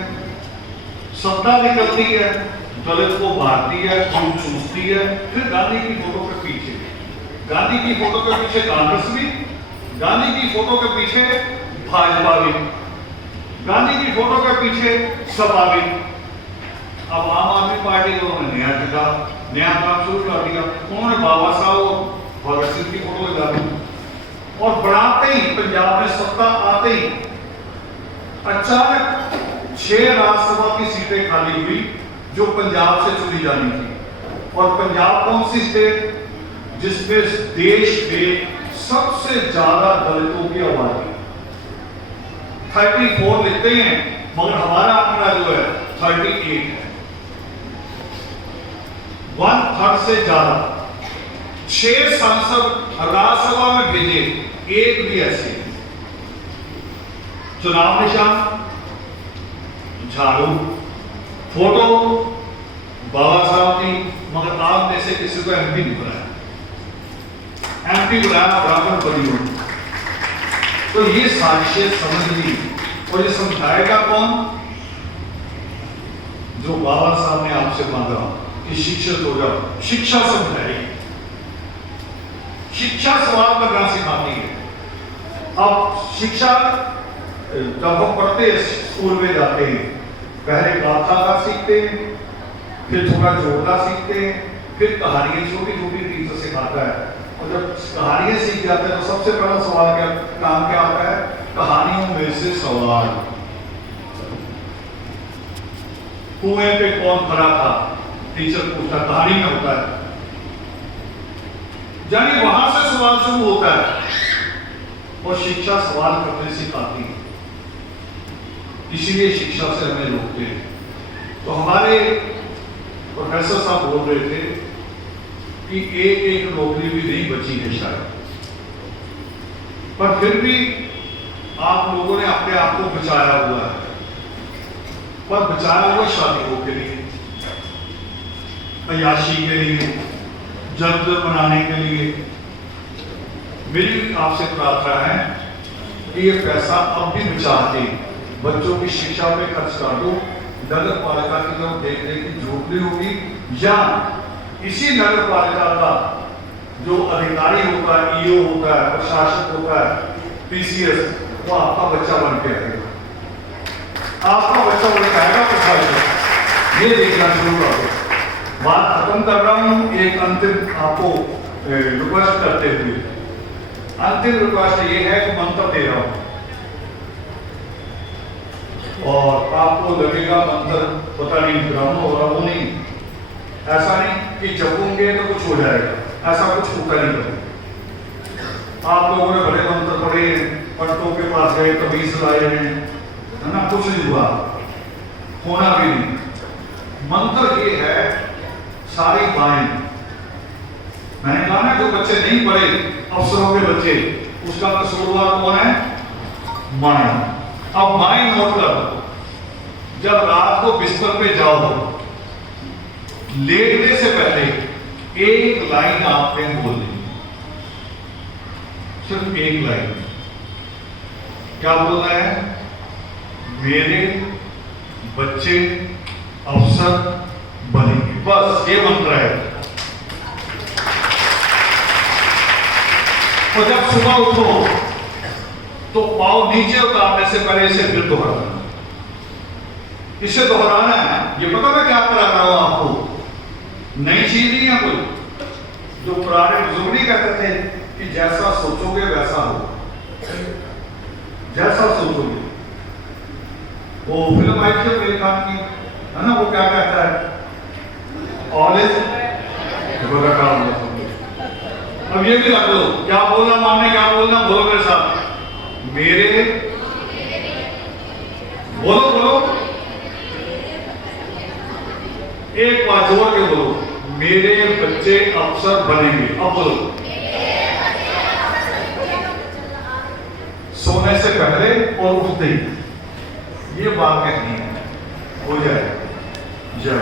सत्ता निकलती है, दलित को मारती है, खून चूसती है। फिर गांधी की फोटो के पीछे, गांधी की फोटो के पीछे कांग्रेस भी, गांधी की फोटो के पीछे भाजपा भी, गांधी की फोटो के पीछे सपा भी। अब आम आदमी पार्टी को उन्होंने नया काम शुरू कर दिया, उन्होंने बाबा साहब और भगत सिंह की फोटो लगा दी, और बढ़ाते ही पंजाब में सत्ता आते ही अचानक 6 राज्यसभा की सीटें खाली हुई जो पंजाब से चुनी जानी थी। और पंजाब कौन सी स्टेट जिसमें देश में सबसे ज्यादा दलितों की आबादी, 34 लिखते हैं, मगर हमारा आंकड़ा जो है 38 है, 1/3 से ज्यादा। 6 सांसद राज्यसभा में भेजे, एक भी ऐसे। चुनाव निशान झाड़ू, फोटो बाबा साहब की, मगर आप में से किसी को एमपी नहीं बनाया, एमपी बुलाया ब्राह्मण बनी हो। तो ये साजिशें समझ ली, और ये समझाएगा कौन? जो बाबा साहब ने आपसे मांगा कि शिक्षित हो जाओ। शिक्षा समझाएगी, शिक्षा सवाल करना सिखाती है। अब शिक्षा जब हम पढ़ते हैं, स्कूल में जाते हैं, पहले गाथा का सीखते हैं, फिर थोड़ा जोड़ना सीखते हैं, फिर कहानियां छोटी छोटी टीचर सिखाता है। और जब कहानियां सीख जाते हैं तो सबसे पहला सवाल क्या आता है? कहानियों में से सवाल। कुएं पे कौन खड़ा था? टीचर पूछता, कहानी में होता है, यानी वहां से सवाल शुरू होता है। और शिक्षा सवाल करने सिखाती है, इसीलिए शिक्षा से हमें रोकते हैं। तो हमारे प्रोफेसर साहब बोल रहे थे कि एक नौकरी भी नहीं बची है शायद, पर फिर भी आप लोगों ने अपने आप को बचाया हुआ है। पर बचाया हुआ शादियों के लिए, अय्याशी के लिए, जन्मदिन मनाने के लिए। मेरी आपसे प्रार्थना है कि ये पैसा अब भी बचा के बच्चों की शिक्षा पे खर्च कर दो। नगर पालिका की तरफ देखने की जरूरत नहीं होगी, या इसी नगर पालिका का जो अधिकारी होता है, ईओ होता है, प्रशासक होता है, पीसीएस, वो आपका बच्चा बन के आएगा, आपका बच्चा बन के आएगा प्रशासक। ये देखना शुरू कर दो। बात खत्म कर रहा हूं। एक अंतिम आपको रिक्वेस्ट करते हुए, अंतिम रिक्वेस्ट ये है कि मंत्र दे रहा हूं और आपको लगेगा मंत्र पता नहीं ब्रह्म हो रहा, वो नहीं, ऐसा नहीं कि जपूंगे तो कुछ हो जाएगा, ऐसा कुछ होता नहीं करेगा। आप लोगों ने बड़े मंत्र पढ़े, पंडितों के पास गए, तबीज लाए हैं, है ना, कुछ नहीं हुआ, होना भी नहीं। मंत्र ये है सारी बाएं। मैंने कहा ना, जो बच्चे नहीं पढ़े, अफसरों के बच्चे, उसका कसूरवार कौन है? माइंड। अब माइंड नोट कर, जब रात को बिस्तर पे जाओ, लेटने से पहले एक लाइन आपने बोलनी, सिर्फ एक लाइन। क्या बोलना है? मेरे बच्चे अफसर बनेंगे, बस ये मंत्र है। और जब सुबह उठो तो पाँव नीचे उतारने से पहले इसे फिर दोहराना, इसे दोहराना है। ये पता मैं क्या करा रहा हूं आपको, नई चीज नहीं है कोई। जो पुराने बुजुर्ग नहीं कहते थे कि जैसा सोचोगे वैसा हो, जैसा सोचोगे। वो फिल्म आई थी मेरे खान की, है ना, वो क्या कहता है? ऑलवेज। अब ये भी रख लो, क्या बोलना मानने, क्या बोलना, बोलो मेरे साथ, मेरे, बोलो बोलो, एक बार जोड़ के बोलो, मेरे बच्चे अफसर बनेंगे। अब बोलो, सोने से पहले और उठते ही ये बात कहनी है, हो जाए। जय